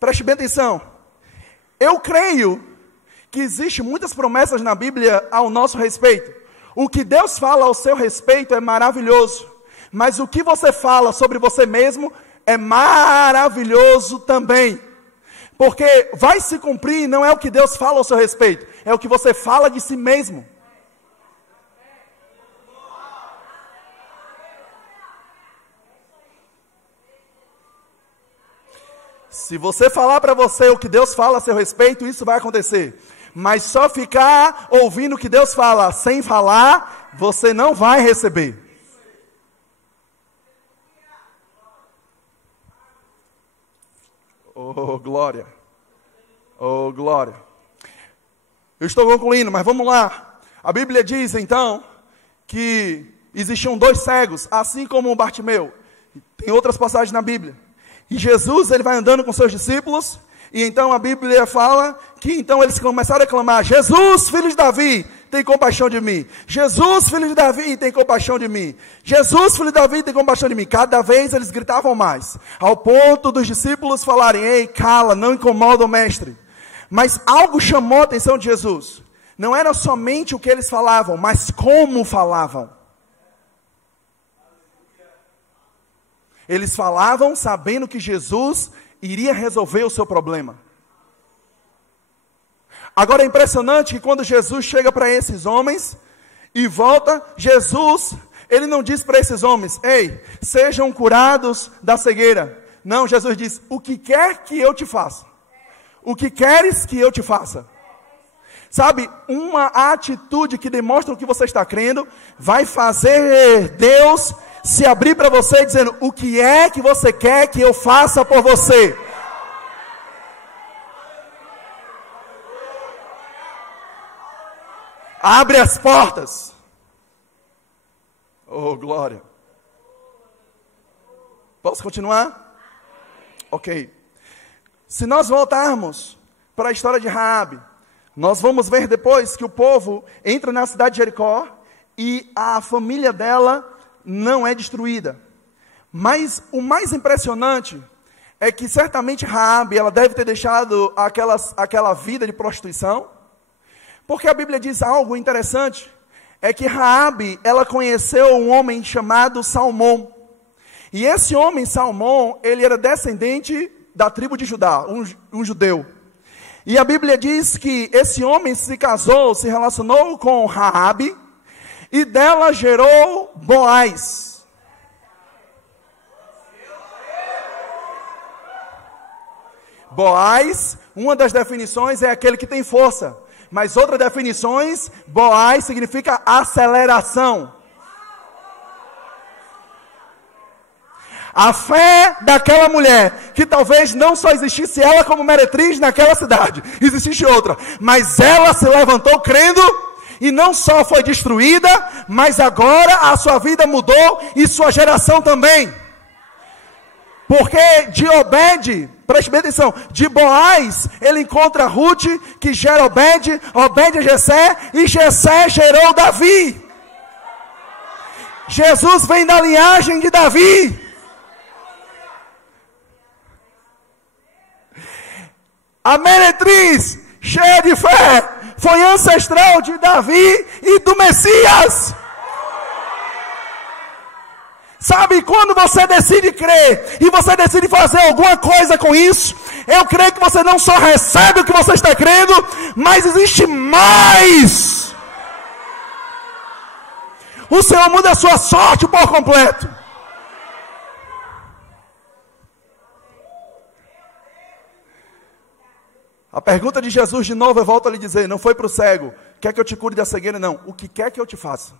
Preste bem atenção. Eu creio que existem muitas promessas na Bíblia ao nosso respeito. O que Deus fala ao seu respeito é maravilhoso. Mas o que você fala sobre você mesmo é maravilhoso também. Porque vai se cumprir, não é o que Deus fala ao seu respeito, é o que você fala de si mesmo. Se você falar para você o que Deus fala a seu respeito, isso vai acontecer. Mas só ficar ouvindo o que Deus fala sem falar, você não vai receber. Oh, glória. Oh, glória. Eu estou concluindo, mas vamos lá. A Bíblia diz, então, que existiam 2 cegos, assim como o Bartimeu. Tem outras passagens na Bíblia. E Jesus, ele vai andando com seus discípulos, e então a Bíblia fala que então eles começaram a clamar: Jesus, filho de Davi, tem compaixão de mim. Jesus, filho de Davi, tem compaixão de mim. Jesus, filho de Davi, tem compaixão de mim. Cada vez eles gritavam mais, ao ponto dos discípulos falarem: ei, cala, não incomoda o mestre. Mas algo chamou a atenção de Jesus. Não era somente o que eles falavam, mas como falavam. Eles falavam sabendo que Jesus iria resolver o seu problema. Agora é impressionante que quando Jesus chega para esses homens e volta, Jesus, ele não diz para esses homens: ei, sejam curados da cegueira. Não, Jesus diz: o que quer que eu te faça? O que queres que eu te faça? Sabe, uma atitude que demonstra o que você está crendo, vai fazer Deus se abrir para você dizendo: o que é que você quer que eu faça por você? Abre as portas. Oh, glória. Posso continuar? Ok. Se nós voltarmos para a história de Raabe, nós vamos ver depois que o povo entra na cidade de Jericó e a família dela não é destruída. Mas o mais impressionante é que certamente Raabe, ela deve ter deixado aquela vida de prostituição, porque a Bíblia diz algo interessante, é que Raabe, ela conheceu um homem chamado Salmão, e esse homem Salmão, ele era descendente da tribo de Judá, um judeu, e a Bíblia diz que esse homem se casou, se relacionou com Raabe, e dela gerou Boaz. Boaz, uma das definições é aquele que tem força, mas outras definições, Boaz significa aceleração. A fé daquela mulher, que talvez não só existisse ela como meretriz naquela cidade, existisse outra, mas ela se levantou crendo, e não só foi destruída, mas agora a sua vida mudou, e sua geração também. Porque de Obed, preste bem atenção, de Boaz, ele encontra Ruth, que gera Obed, Obed é Jessé, e Jessé gerou Davi. Jesus vem da linhagem de Davi. A meretriz, cheia de fé, foi ancestral de Davi e do Messias. Sabe, quando você decide crer, e você decide fazer alguma coisa com isso, eu creio que você não só recebe o que você está crendo, mas existe mais. O Senhor muda a sua sorte por completo. A pergunta de Jesus de novo, eu volto a lhe dizer, não foi para o cego, quer que eu te cure da cegueira? Não, o que quer que eu te faça?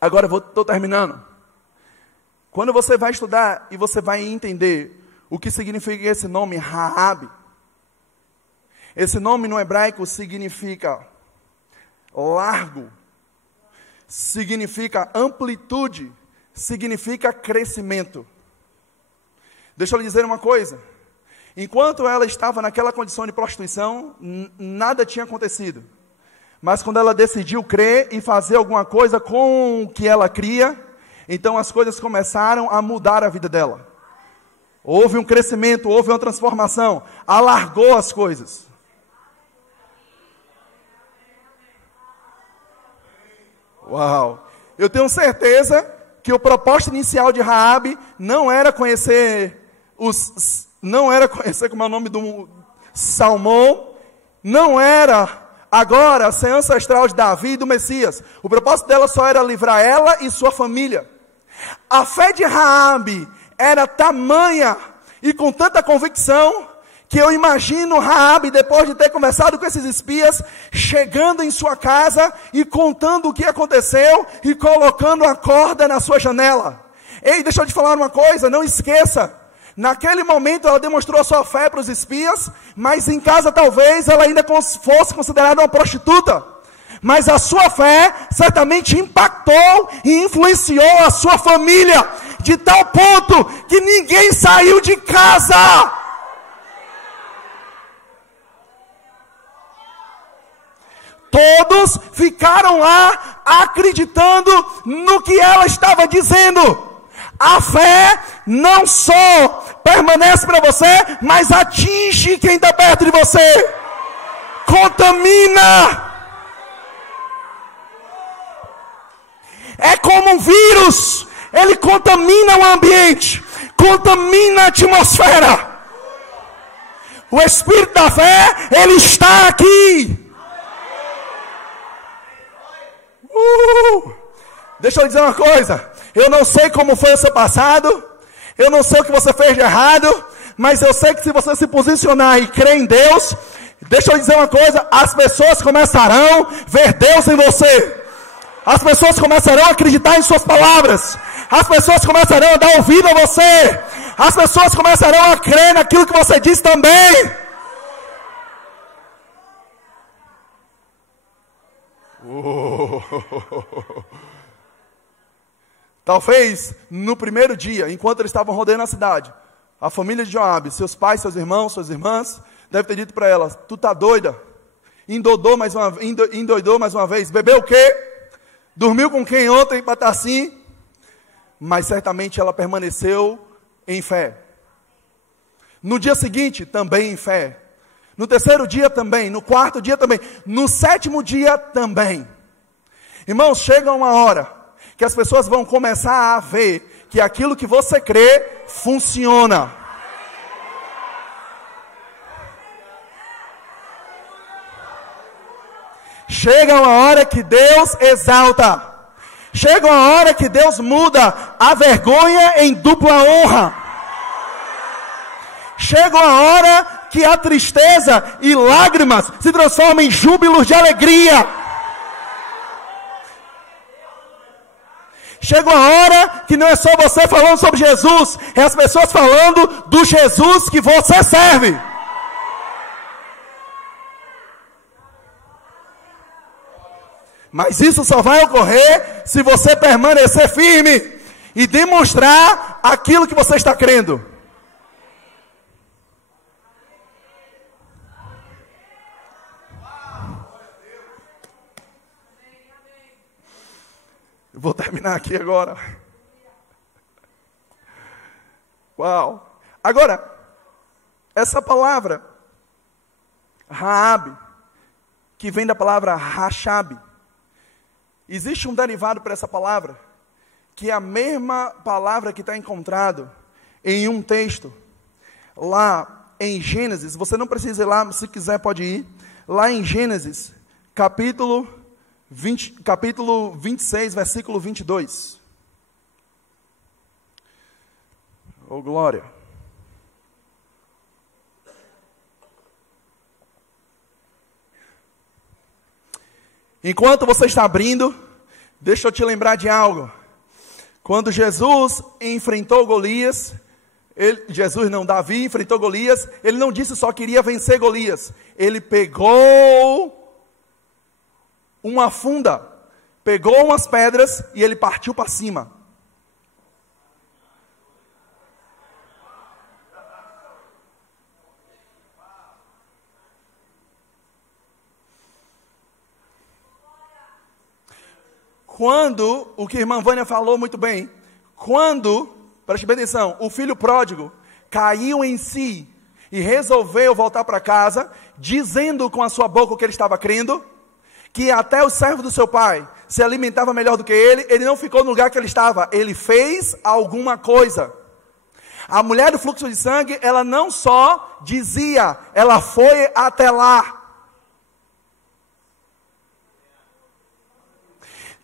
Agora estou terminando. Quando você vai estudar e você vai entender o que significa esse nome Raabe, esse nome no hebraico significa largo, significa amplitude, significa crescimento. Deixa eu lhe dizer uma coisa. Enquanto ela estava naquela condição de prostituição, nada tinha acontecido. Mas quando ela decidiu crer e fazer alguma coisa com o que ela cria, então as coisas começaram a mudar a vida dela. Houve um crescimento, houve uma transformação, alargou as coisas. Uau! Eu tenho certeza que o propósito inicial de Raabe não era conhecer como é o nome do Salmão, não era agora ser ancestral de Davi e do Messias. O propósito dela só era livrar ela e sua família. A fé de Raabe era tamanha e com tanta convicção que eu imagino Raabe, depois de ter conversado com esses espias, chegando em sua casa e contando o que aconteceu e colocando a corda na sua janela. Ei, deixa eu te falar uma coisa, não esqueça. Naquele momento ela demonstrou a sua fé para os espias, mas em casa talvez ela ainda fosse considerada uma prostituta. Mas a sua fé certamente impactou e influenciou a sua família, de tal ponto que ninguém saiu de casa. Todos ficaram lá acreditando no que ela estava dizendo. A fé não só permanece para você, mas atinge quem está perto de você. Contamina. É como um vírus. Ele contamina o ambiente, contamina a atmosfera. O Espírito da fé, ele está aqui. Deixa eu lhe dizer uma coisa. Eu não sei como foi o seu passado, eu não sei o que você fez de errado, mas eu sei que se você se posicionar e crer em Deus, deixa eu lhe dizer uma coisa, as pessoas começarão a ver Deus em você. As pessoas começarão a acreditar em suas palavras. As pessoas começarão a dar ouvido a você. As pessoas começarão a crer naquilo que você diz também. Talvez no primeiro dia, enquanto eles estavam rodando a cidade, a família de Joabe, seus pais, seus irmãos, suas irmãs, deve ter dito para ela: tu tá doida? Endoidou mais uma vez. Bebeu o quê? Dormiu com quem ontem para estar assim? Mas certamente ela permaneceu em fé. No dia seguinte, também em fé. No terceiro dia também. No quarto dia também. No sétimo dia também. Irmãos, chega uma hora que as pessoas vão começar a ver que aquilo que você crê funciona. Chega uma hora que Deus exalta. Chega uma hora que Deus muda a vergonha em dupla honra. Chega uma hora que a tristeza e lágrimas se transformam em júbilos de alegria. Chega uma hora que não é só você falando sobre Jesus, é as pessoas falando do Jesus que você serve. Mas isso só vai ocorrer se você permanecer firme e demonstrar aquilo que você está crendo. Eu vou terminar aqui agora. Uau! Agora, essa palavra, Raabe, que vem da palavra Rachab, existe um derivado para essa palavra, que é a mesma palavra que está encontrado em um texto, lá em Gênesis. Você não precisa ir lá, se quiser pode ir. Lá em Gênesis, capítulo 26, versículo 22. Oh, glória. Enquanto você está abrindo, deixa eu te lembrar de algo. Quando Jesus enfrentou Golias, Davi enfrentou Golias, ele não disse só que iria vencer Golias. Ele pegou uma funda, pegou umas pedras e ele partiu para cima. Quando, o que a irmã Vânia falou muito bem, preste bem atenção, o filho pródigo caiu em si e resolveu voltar para casa, dizendo com a sua boca o que ele estava crendo, que até os servos do seu pai se alimentavam melhor do que ele não ficou no lugar que ele estava, ele fez alguma coisa. A mulher do fluxo de sangue, ela não só dizia, ela foi até lá.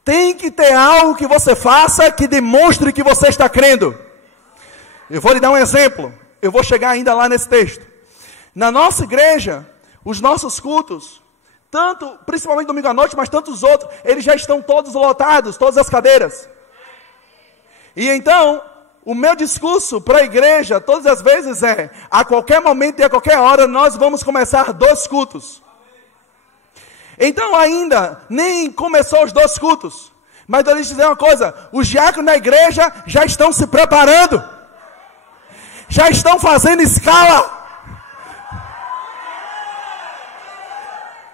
Tem que ter algo que você faça que demonstre que você está crendo. Eu vou lhe dar um exemplo. Eu vou chegar ainda lá nesse texto. Na nossa igreja, os nossos cultos, principalmente domingo à noite, mas tantos outros, eles já estão todos lotados, todas as cadeiras. E então, o meu discurso para a igreja, todas as vezes a qualquer momento e a qualquer hora, nós vamos começar 2 cultos. Então ainda nem começou os 2 cultos. Mas eu lhes dizer uma coisa, os diáconos da igreja já estão se preparando. Já estão fazendo escala.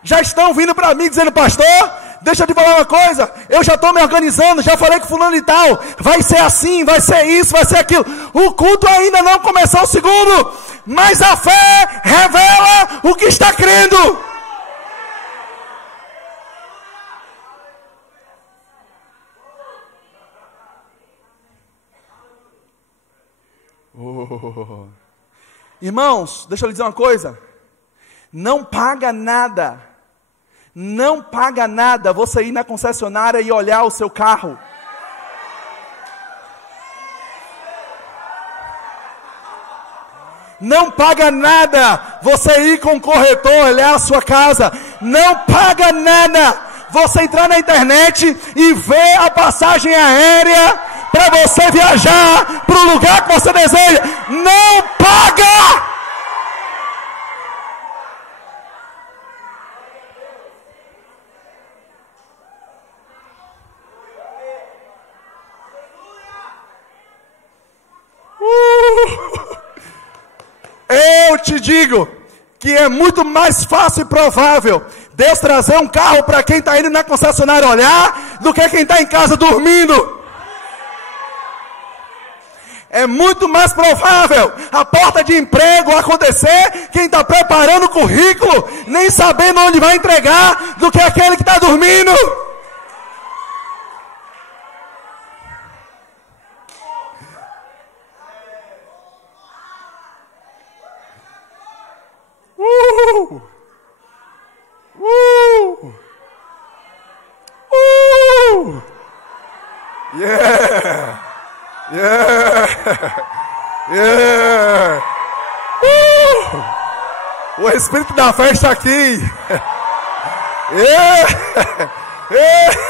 Já estão vindo para mim dizendo, pastor, deixa eu te falar uma coisa, eu já estou me organizando, já falei com fulano e tal, vai ser assim, vai ser isso, vai ser aquilo. O culto ainda não começou o segundo, mas a fé revela o que está crendo. Oh. Irmãos, deixa eu lhe dizer uma coisa. Não paga nada você ir na concessionária e olhar o seu carro. Não paga nada você ir com o corretor olhar a sua casa. Não paga nada você entrar na internet e ver a passagem aérea para você viajar para o lugar que você deseja. Não paga! Eu te digo que é muito mais fácil e provável Deus trazer um carro para quem está indo na concessionária olhar, do que quem está em casa dormindo. É muito mais provável a porta de emprego acontecer quem está preparando o currículo, nem sabendo onde vai entregar, do que aquele que está dormindo. Yeah! Yeah! O Espírito da fé está aqui. Yeah! Yeah!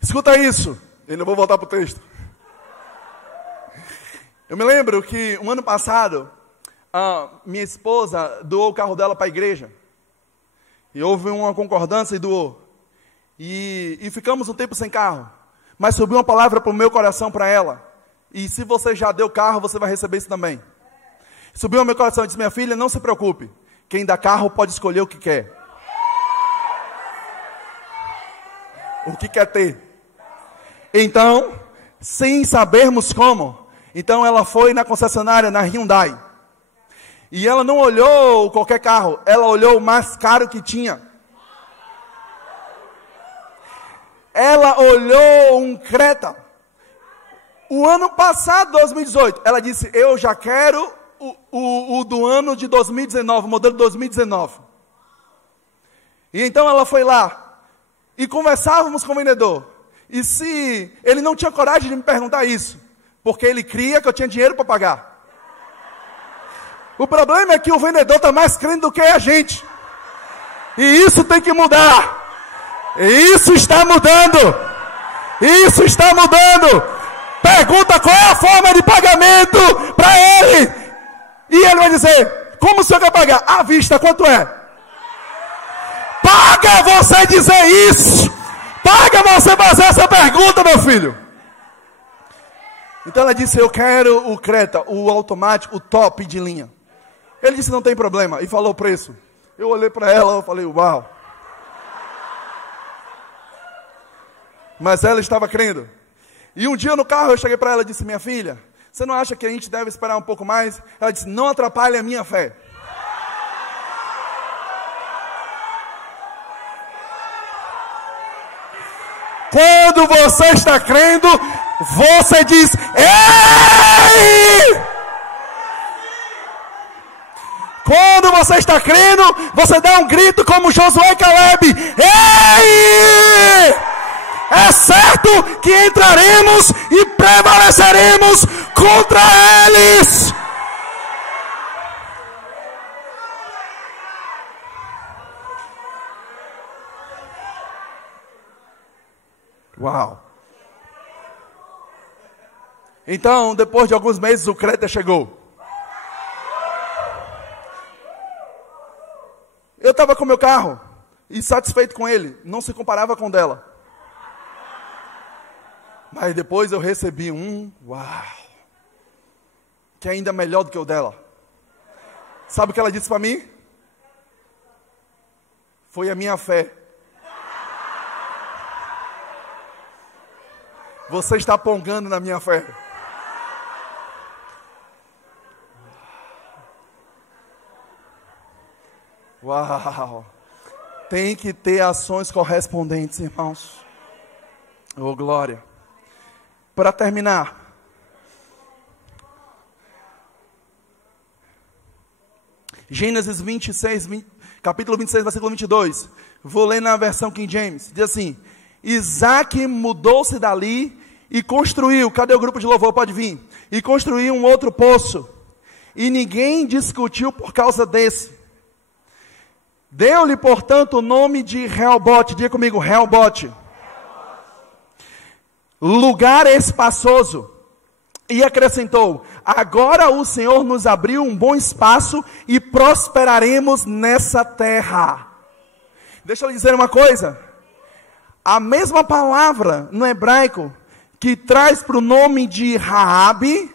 Escuta isso. Eu não vou voltar para o texto. Eu me lembro que um ano passado, minha esposa doou o carro dela para a igreja. E houve uma concordância e doou. E ficamos um tempo sem carro. Mas subiu uma palavra para o meu coração para ela. E se você já deu carro, você vai receber isso também. Subiu ao meu coração e disse: minha filha, não se preocupe. Quem dá carro pode escolher o que quer. O que quer ter. Então, sem sabermos como, então ela foi na concessionária, na Hyundai. E ela não olhou qualquer carro, ela olhou o mais caro que tinha. Ela olhou um Creta. O ano passado, 2018, ela disse: eu já quero o do ano de 2019, o modelo de 2019. E então ela foi lá, e conversávamos com o vendedor. E se ele não tinha coragem de me perguntar isso, porque ele cria que eu tinha dinheiro para pagar. O problema é que o vendedor está mais crente do que a gente. E isso tem que mudar. E isso está mudando. Isso está mudando. Pergunta qual é a forma de pagamento para ele. E ele vai dizer: como o senhor quer pagar? À vista, quanto é? Paga você dizer isso. Paga você fazer essa pergunta, meu filho. Então ela disse: eu quero o Creta, o automático, o top de linha. Ele disse: não tem problema. E falou o preço. Eu olhei para ela e falei: uau. Mas ela estava crendo. E um dia no carro eu cheguei para ela e disse: minha filha, você não acha que a gente deve esperar um pouco mais? Ela disse: não atrapalhe a minha fé. Quando você está crendo, você diz: ei! Quando você está crendo, você dá um grito como Josué e Caleb: ei! É certo que entraremos e prevaleceremos contra eles. Uau! Então, depois de alguns meses, o Creta chegou. Eu estava com meu carro e satisfeito com ele, não se comparava com o dela. Mas depois eu recebi uau, que é ainda melhor do que o dela. Sabe o que ela disse para mim? Foi a minha fé. Você está pongando na minha fé. Uau! Tem que ter ações correspondentes, irmãos. Oh, glória. Para terminar, Gênesis 26, capítulo 26, versículo 22. Vou ler na versão King James. Diz assim: Isaac mudou-se dali e construiu, cadê o grupo de louvor? Pode vir. E construiu um outro poço. E ninguém discutiu por causa desse. Deu-lhe, portanto, o nome de Rehobote. Diga comigo, Rehobote. Lugar espaçoso. E acrescentou: agora o Senhor nos abriu um bom espaço e prosperaremos nessa terra. Deixa eu dizer uma coisa. A mesma palavra no hebraico que traz para o nome de Raabe,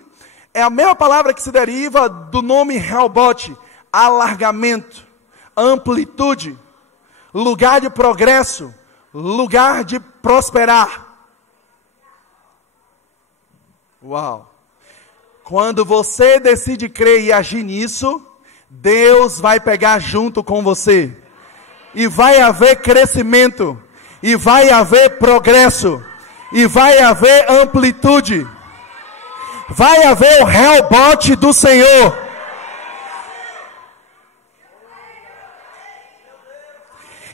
é a mesma palavra que se deriva do nome Rehobote, alargamento, amplitude, lugar de progresso, lugar de prosperar. Uau! Quando você decide crer e agir nisso, Deus vai pegar junto com você. E vai haver crescimento. E vai haver progresso. E vai haver amplitude. Vai haver o Rehobote do Senhor.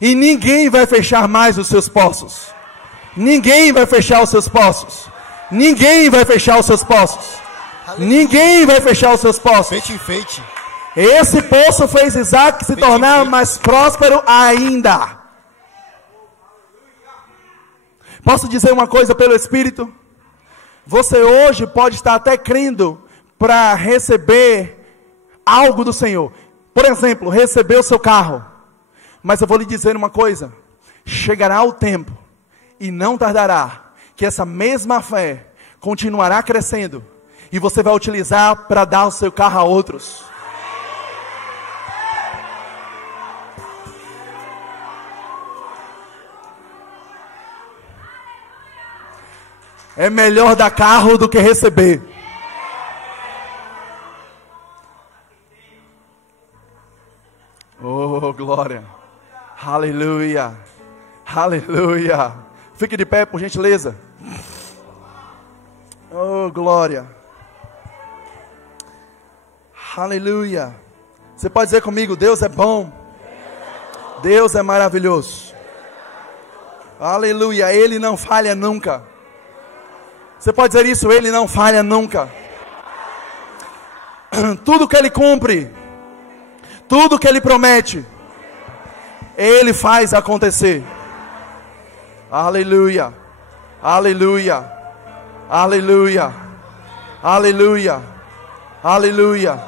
E ninguém vai fechar mais os seus poços. Ninguém vai fechar os seus poços. Ninguém vai fechar os seus poços. Ninguém vai fechar os seus poços. Feite em feite. Esse poço fez Isaac se tornar mais próspero ainda. Posso dizer uma coisa pelo Espírito? Você hoje pode estar até crendo para receber algo do Senhor. Por exemplo, receber o seu carro. Mas eu vou lhe dizer uma coisa. Chegará o tempo, e não tardará, que essa mesma fé continuará crescendo. E você vai utilizar para dar o seu carro a outros. É melhor dar carro do que receber. Oh, glória. Aleluia. Aleluia. Fique de pé, por gentileza. Oh, glória. Aleluia. Você pode dizer comigo, Deus é bom. Deus é maravilhoso. Aleluia. Ele não falha nunca. Você pode dizer isso, Ele não falha nunca. Tudo que Ele cumpre, tudo que Ele promete, Ele faz acontecer. Aleluia. Aleluia. Aleluia. Aleluia. Aleluia.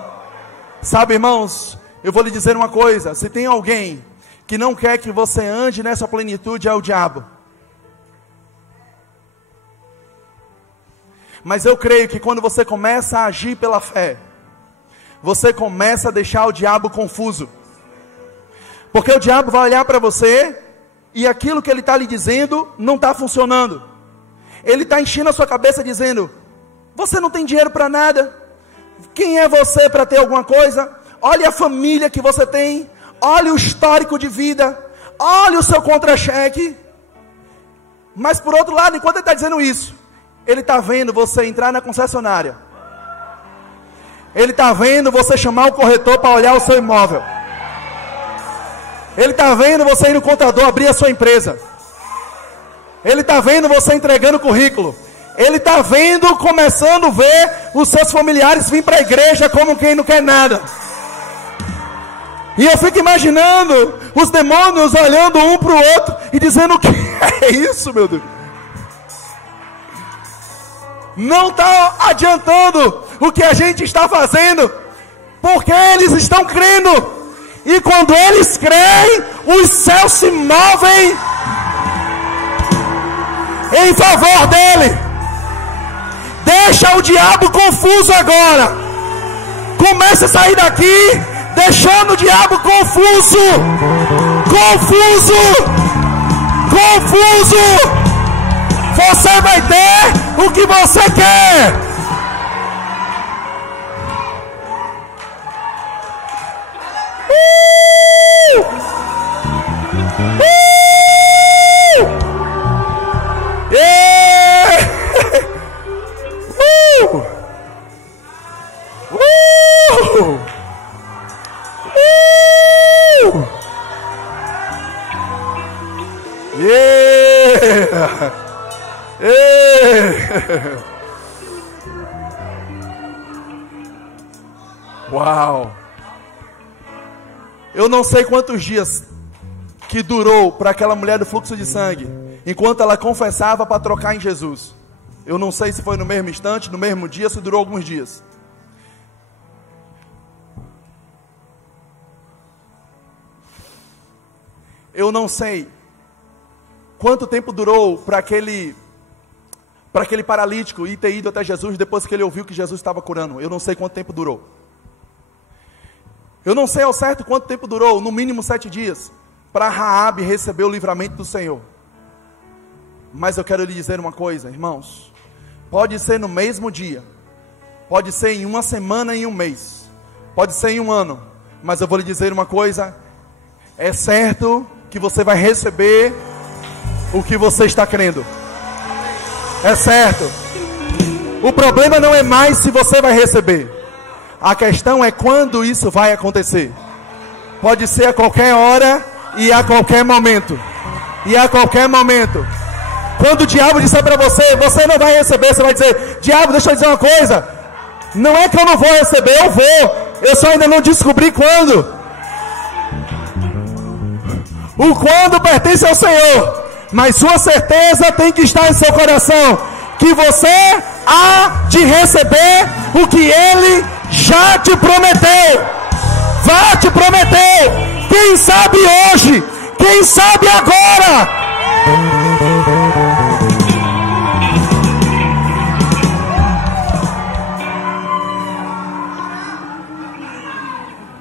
Sabe, irmãos, eu vou lhe dizer uma coisa. Se tem alguém que não quer que você ande nessa plenitude, é o diabo. Mas eu creio que quando você começa a agir pela fé, você começa a deixar o diabo confuso. Porque o diabo vai olhar para você e aquilo que ele está lhe dizendo não está funcionando. Ele está enchendo a sua cabeça dizendo, você não tem dinheiro para nada. Quem é você para ter alguma coisa? Olha a família que você tem. Olha o histórico de vida. Olha o seu contra-cheque. Mas por outro lado, enquanto ele está dizendo isso, ele está vendo você entrar na concessionária. Ele está vendo você chamar o corretor para olhar o seu imóvel. Ele está vendo você ir no contador abrir a sua empresa. Ele está vendo você entregando o currículo. Ele está vendo, começando a ver os seus familiares vir para a igreja como quem não quer nada. E eu fico imaginando os demônios olhando um para o outro e dizendo, o que é isso, meu Deus? Não está adiantando o que a gente está fazendo, porque eles estão crendo. E quando eles creem, os céus se movem em favor dele. Deixa o diabo confuso agora. Comece a sair daqui deixando o diabo confuso. Confuso. Confuso. Você vai ter o que você quer. Yeah! Yeah! Yeah! Uau! Eu não sei quantos dias que durou para aquela mulher do fluxo de sangue, enquanto ela confessava para trocar em Jesus. Eu não sei se foi no mesmo instante, no mesmo dia, se durou alguns dias. Eu não sei quanto tempo durou para para aquele paralítico ir ter ido até Jesus depois que ele ouviu que Jesus estava curando. Eu não sei quanto tempo durou. Eu não sei ao certo quanto tempo durou, no mínimo 7 dias, para Raabe receber o livramento do Senhor. Mas eu quero lhe dizer uma coisa, irmãos. Pode ser no mesmo dia, pode ser em uma semana, em um mês, pode ser em um ano, mas eu vou lhe dizer uma coisa: é certo que você vai receber o que você está crendo. É certo. O problema não é mais se você vai receber. A questão é quando isso vai acontecer. Pode ser a qualquer hora e a qualquer momento. E a qualquer momento. Quando o diabo disser para você, você não vai receber, você vai dizer: diabo, deixa eu dizer uma coisa. Não é que eu não vou receber, eu vou. Eu só ainda não descobri quando. O quando pertence ao Senhor. Mas sua certeza tem que estar em seu coração, que você há de receber o que Ele já te prometeu. Já te prometeu. Quem sabe hoje, quem sabe agora.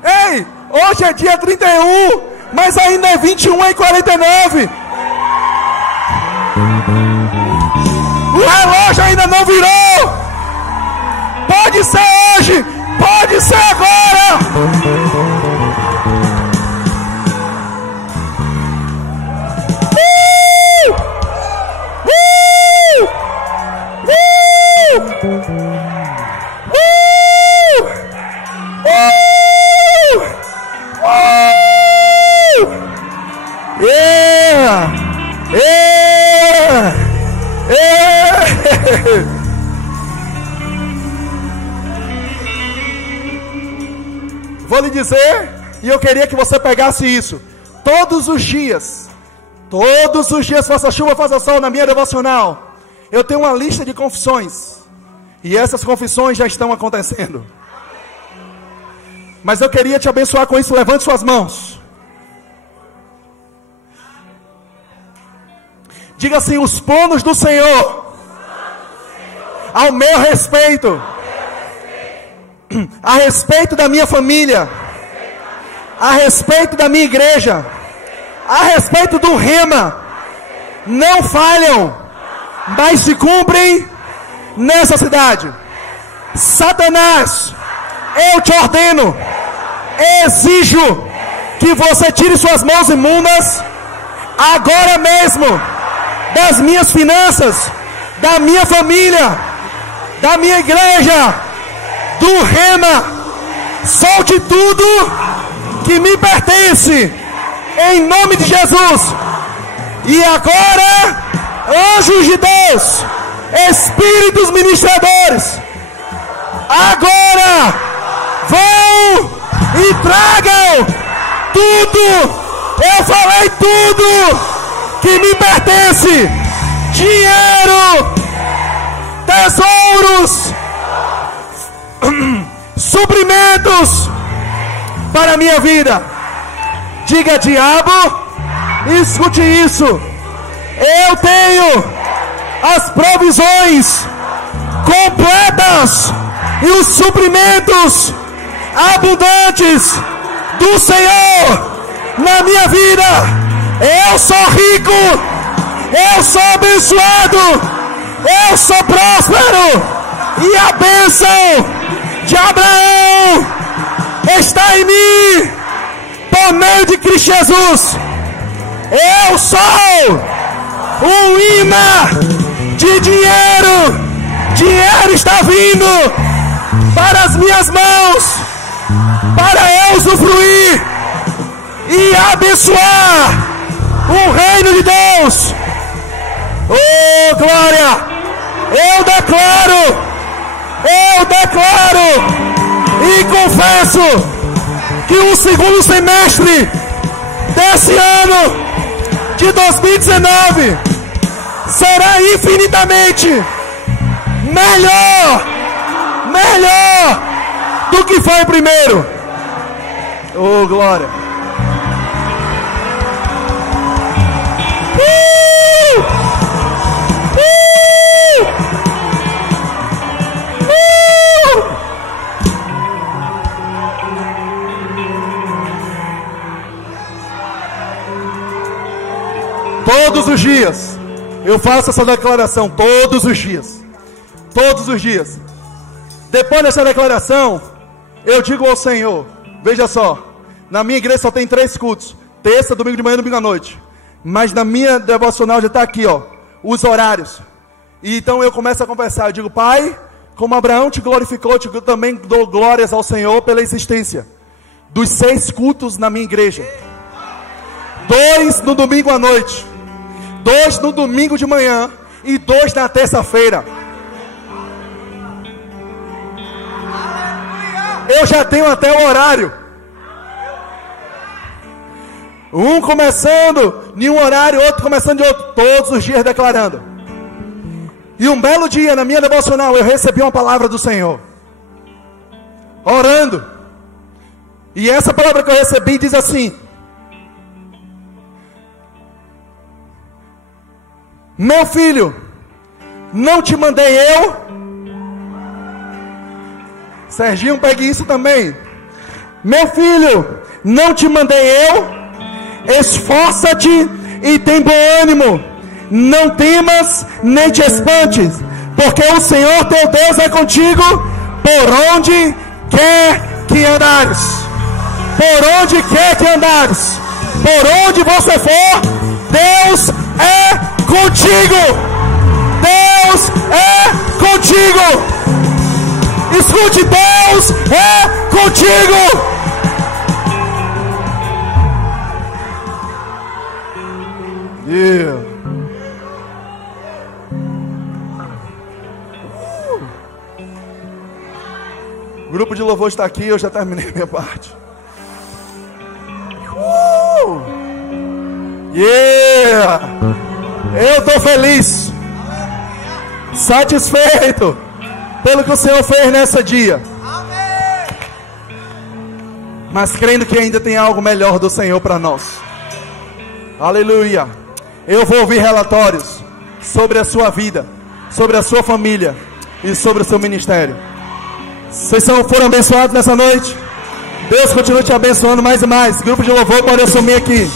Ei, hoje é dia 31, mas ainda é 21h49. O relógio ainda não virou. Pode ser hoje, pode ser agora. Vou lhe dizer, e eu queria que você pegasse isso. Todos os dias, faça chuva, faça sol, na minha devocional, eu tenho uma lista de confissões. E essas confissões já estão acontecendo. Mas eu queria te abençoar com isso. Levante suas mãos. Diga assim: os planos do Senhor ao meu respeito, a respeito da minha família, a respeito da minha igreja, a respeito do Rema, não falham, mas se cumprem nessa cidade. Satanás, eu te ordeno, exijo que você tire suas mãos imundas agora mesmo das minhas finanças, da minha família, da minha igreja, do Rema. Solte tudo que me pertence, em nome de Jesus. E agora, anjos de Deus, espíritos ministradores, agora vão e tragam tudo, eu falei tudo que me pertence: dinheiro, tesouros, suprimentos para a minha vida. Diga: diabo, escute isso, eu tenho as provisões completas e os suprimentos abundantes do Senhor na minha vida. Eu sou rico, eu sou abençoado, eu sou próspero, e a bênção de Abraão está em mim por meio de Cristo Jesus. Eu sou um imã de dinheiro. Dinheiro está vindo para as minhas mãos, para eu usufruir e abençoar o reino de Deus. Oh, glória! Eu declaro e confesso que o segundo semestre desse ano de 2019 será infinitamente melhor do que foi o primeiro. Oh, glória! Todos os dias. Eu faço essa declaração todos os dias. Todos os dias. Depois dessa declaração, eu digo ao Senhor, veja só, na minha igreja só tem 3 cultos, terça, domingo de manhã e domingo à noite. Mas na minha devocional já está aqui, ó, os horários. E então eu começo a conversar, eu digo, Pai, como Abraão te glorificou, eu também dou glórias ao Senhor pela existência dos 6 cultos na minha igreja. 2 no domingo à noite, 2 no domingo de manhã e 2 na terça-feira. Eu já tenho até o horário. Um começando em um horário, outro começando de outro, todos os dias declarando. E um belo dia, na minha devocional, eu recebi uma palavra do Senhor, orando. E essa palavra que eu recebi diz assim: meu filho, não te mandei eu? Serginho, pegue isso também. Meu filho, não te mandei eu? Esforça-te e tem bom ânimo. Não temas nem te espantes, porque o Senhor teu Deus é contigo por onde quer que andares. Por onde quer que andares, por onde você for, Deus é contigo. Deus é contigo. Escute, Deus é contigo. Yeah. O grupo de louvor está aqui, eu já terminei a minha parte. Yeah. Eu estou feliz, satisfeito pelo que o Senhor fez nesse dia. Mas crendo que ainda tem algo melhor do Senhor para nós. Aleluia. Eu vou ouvir relatórios sobre a sua vida, sobre a sua família e sobre o seu ministério. Vocês foram abençoados nessa noite? Deus continue te abençoando mais e mais. Grupo de louvor pode assumir aqui.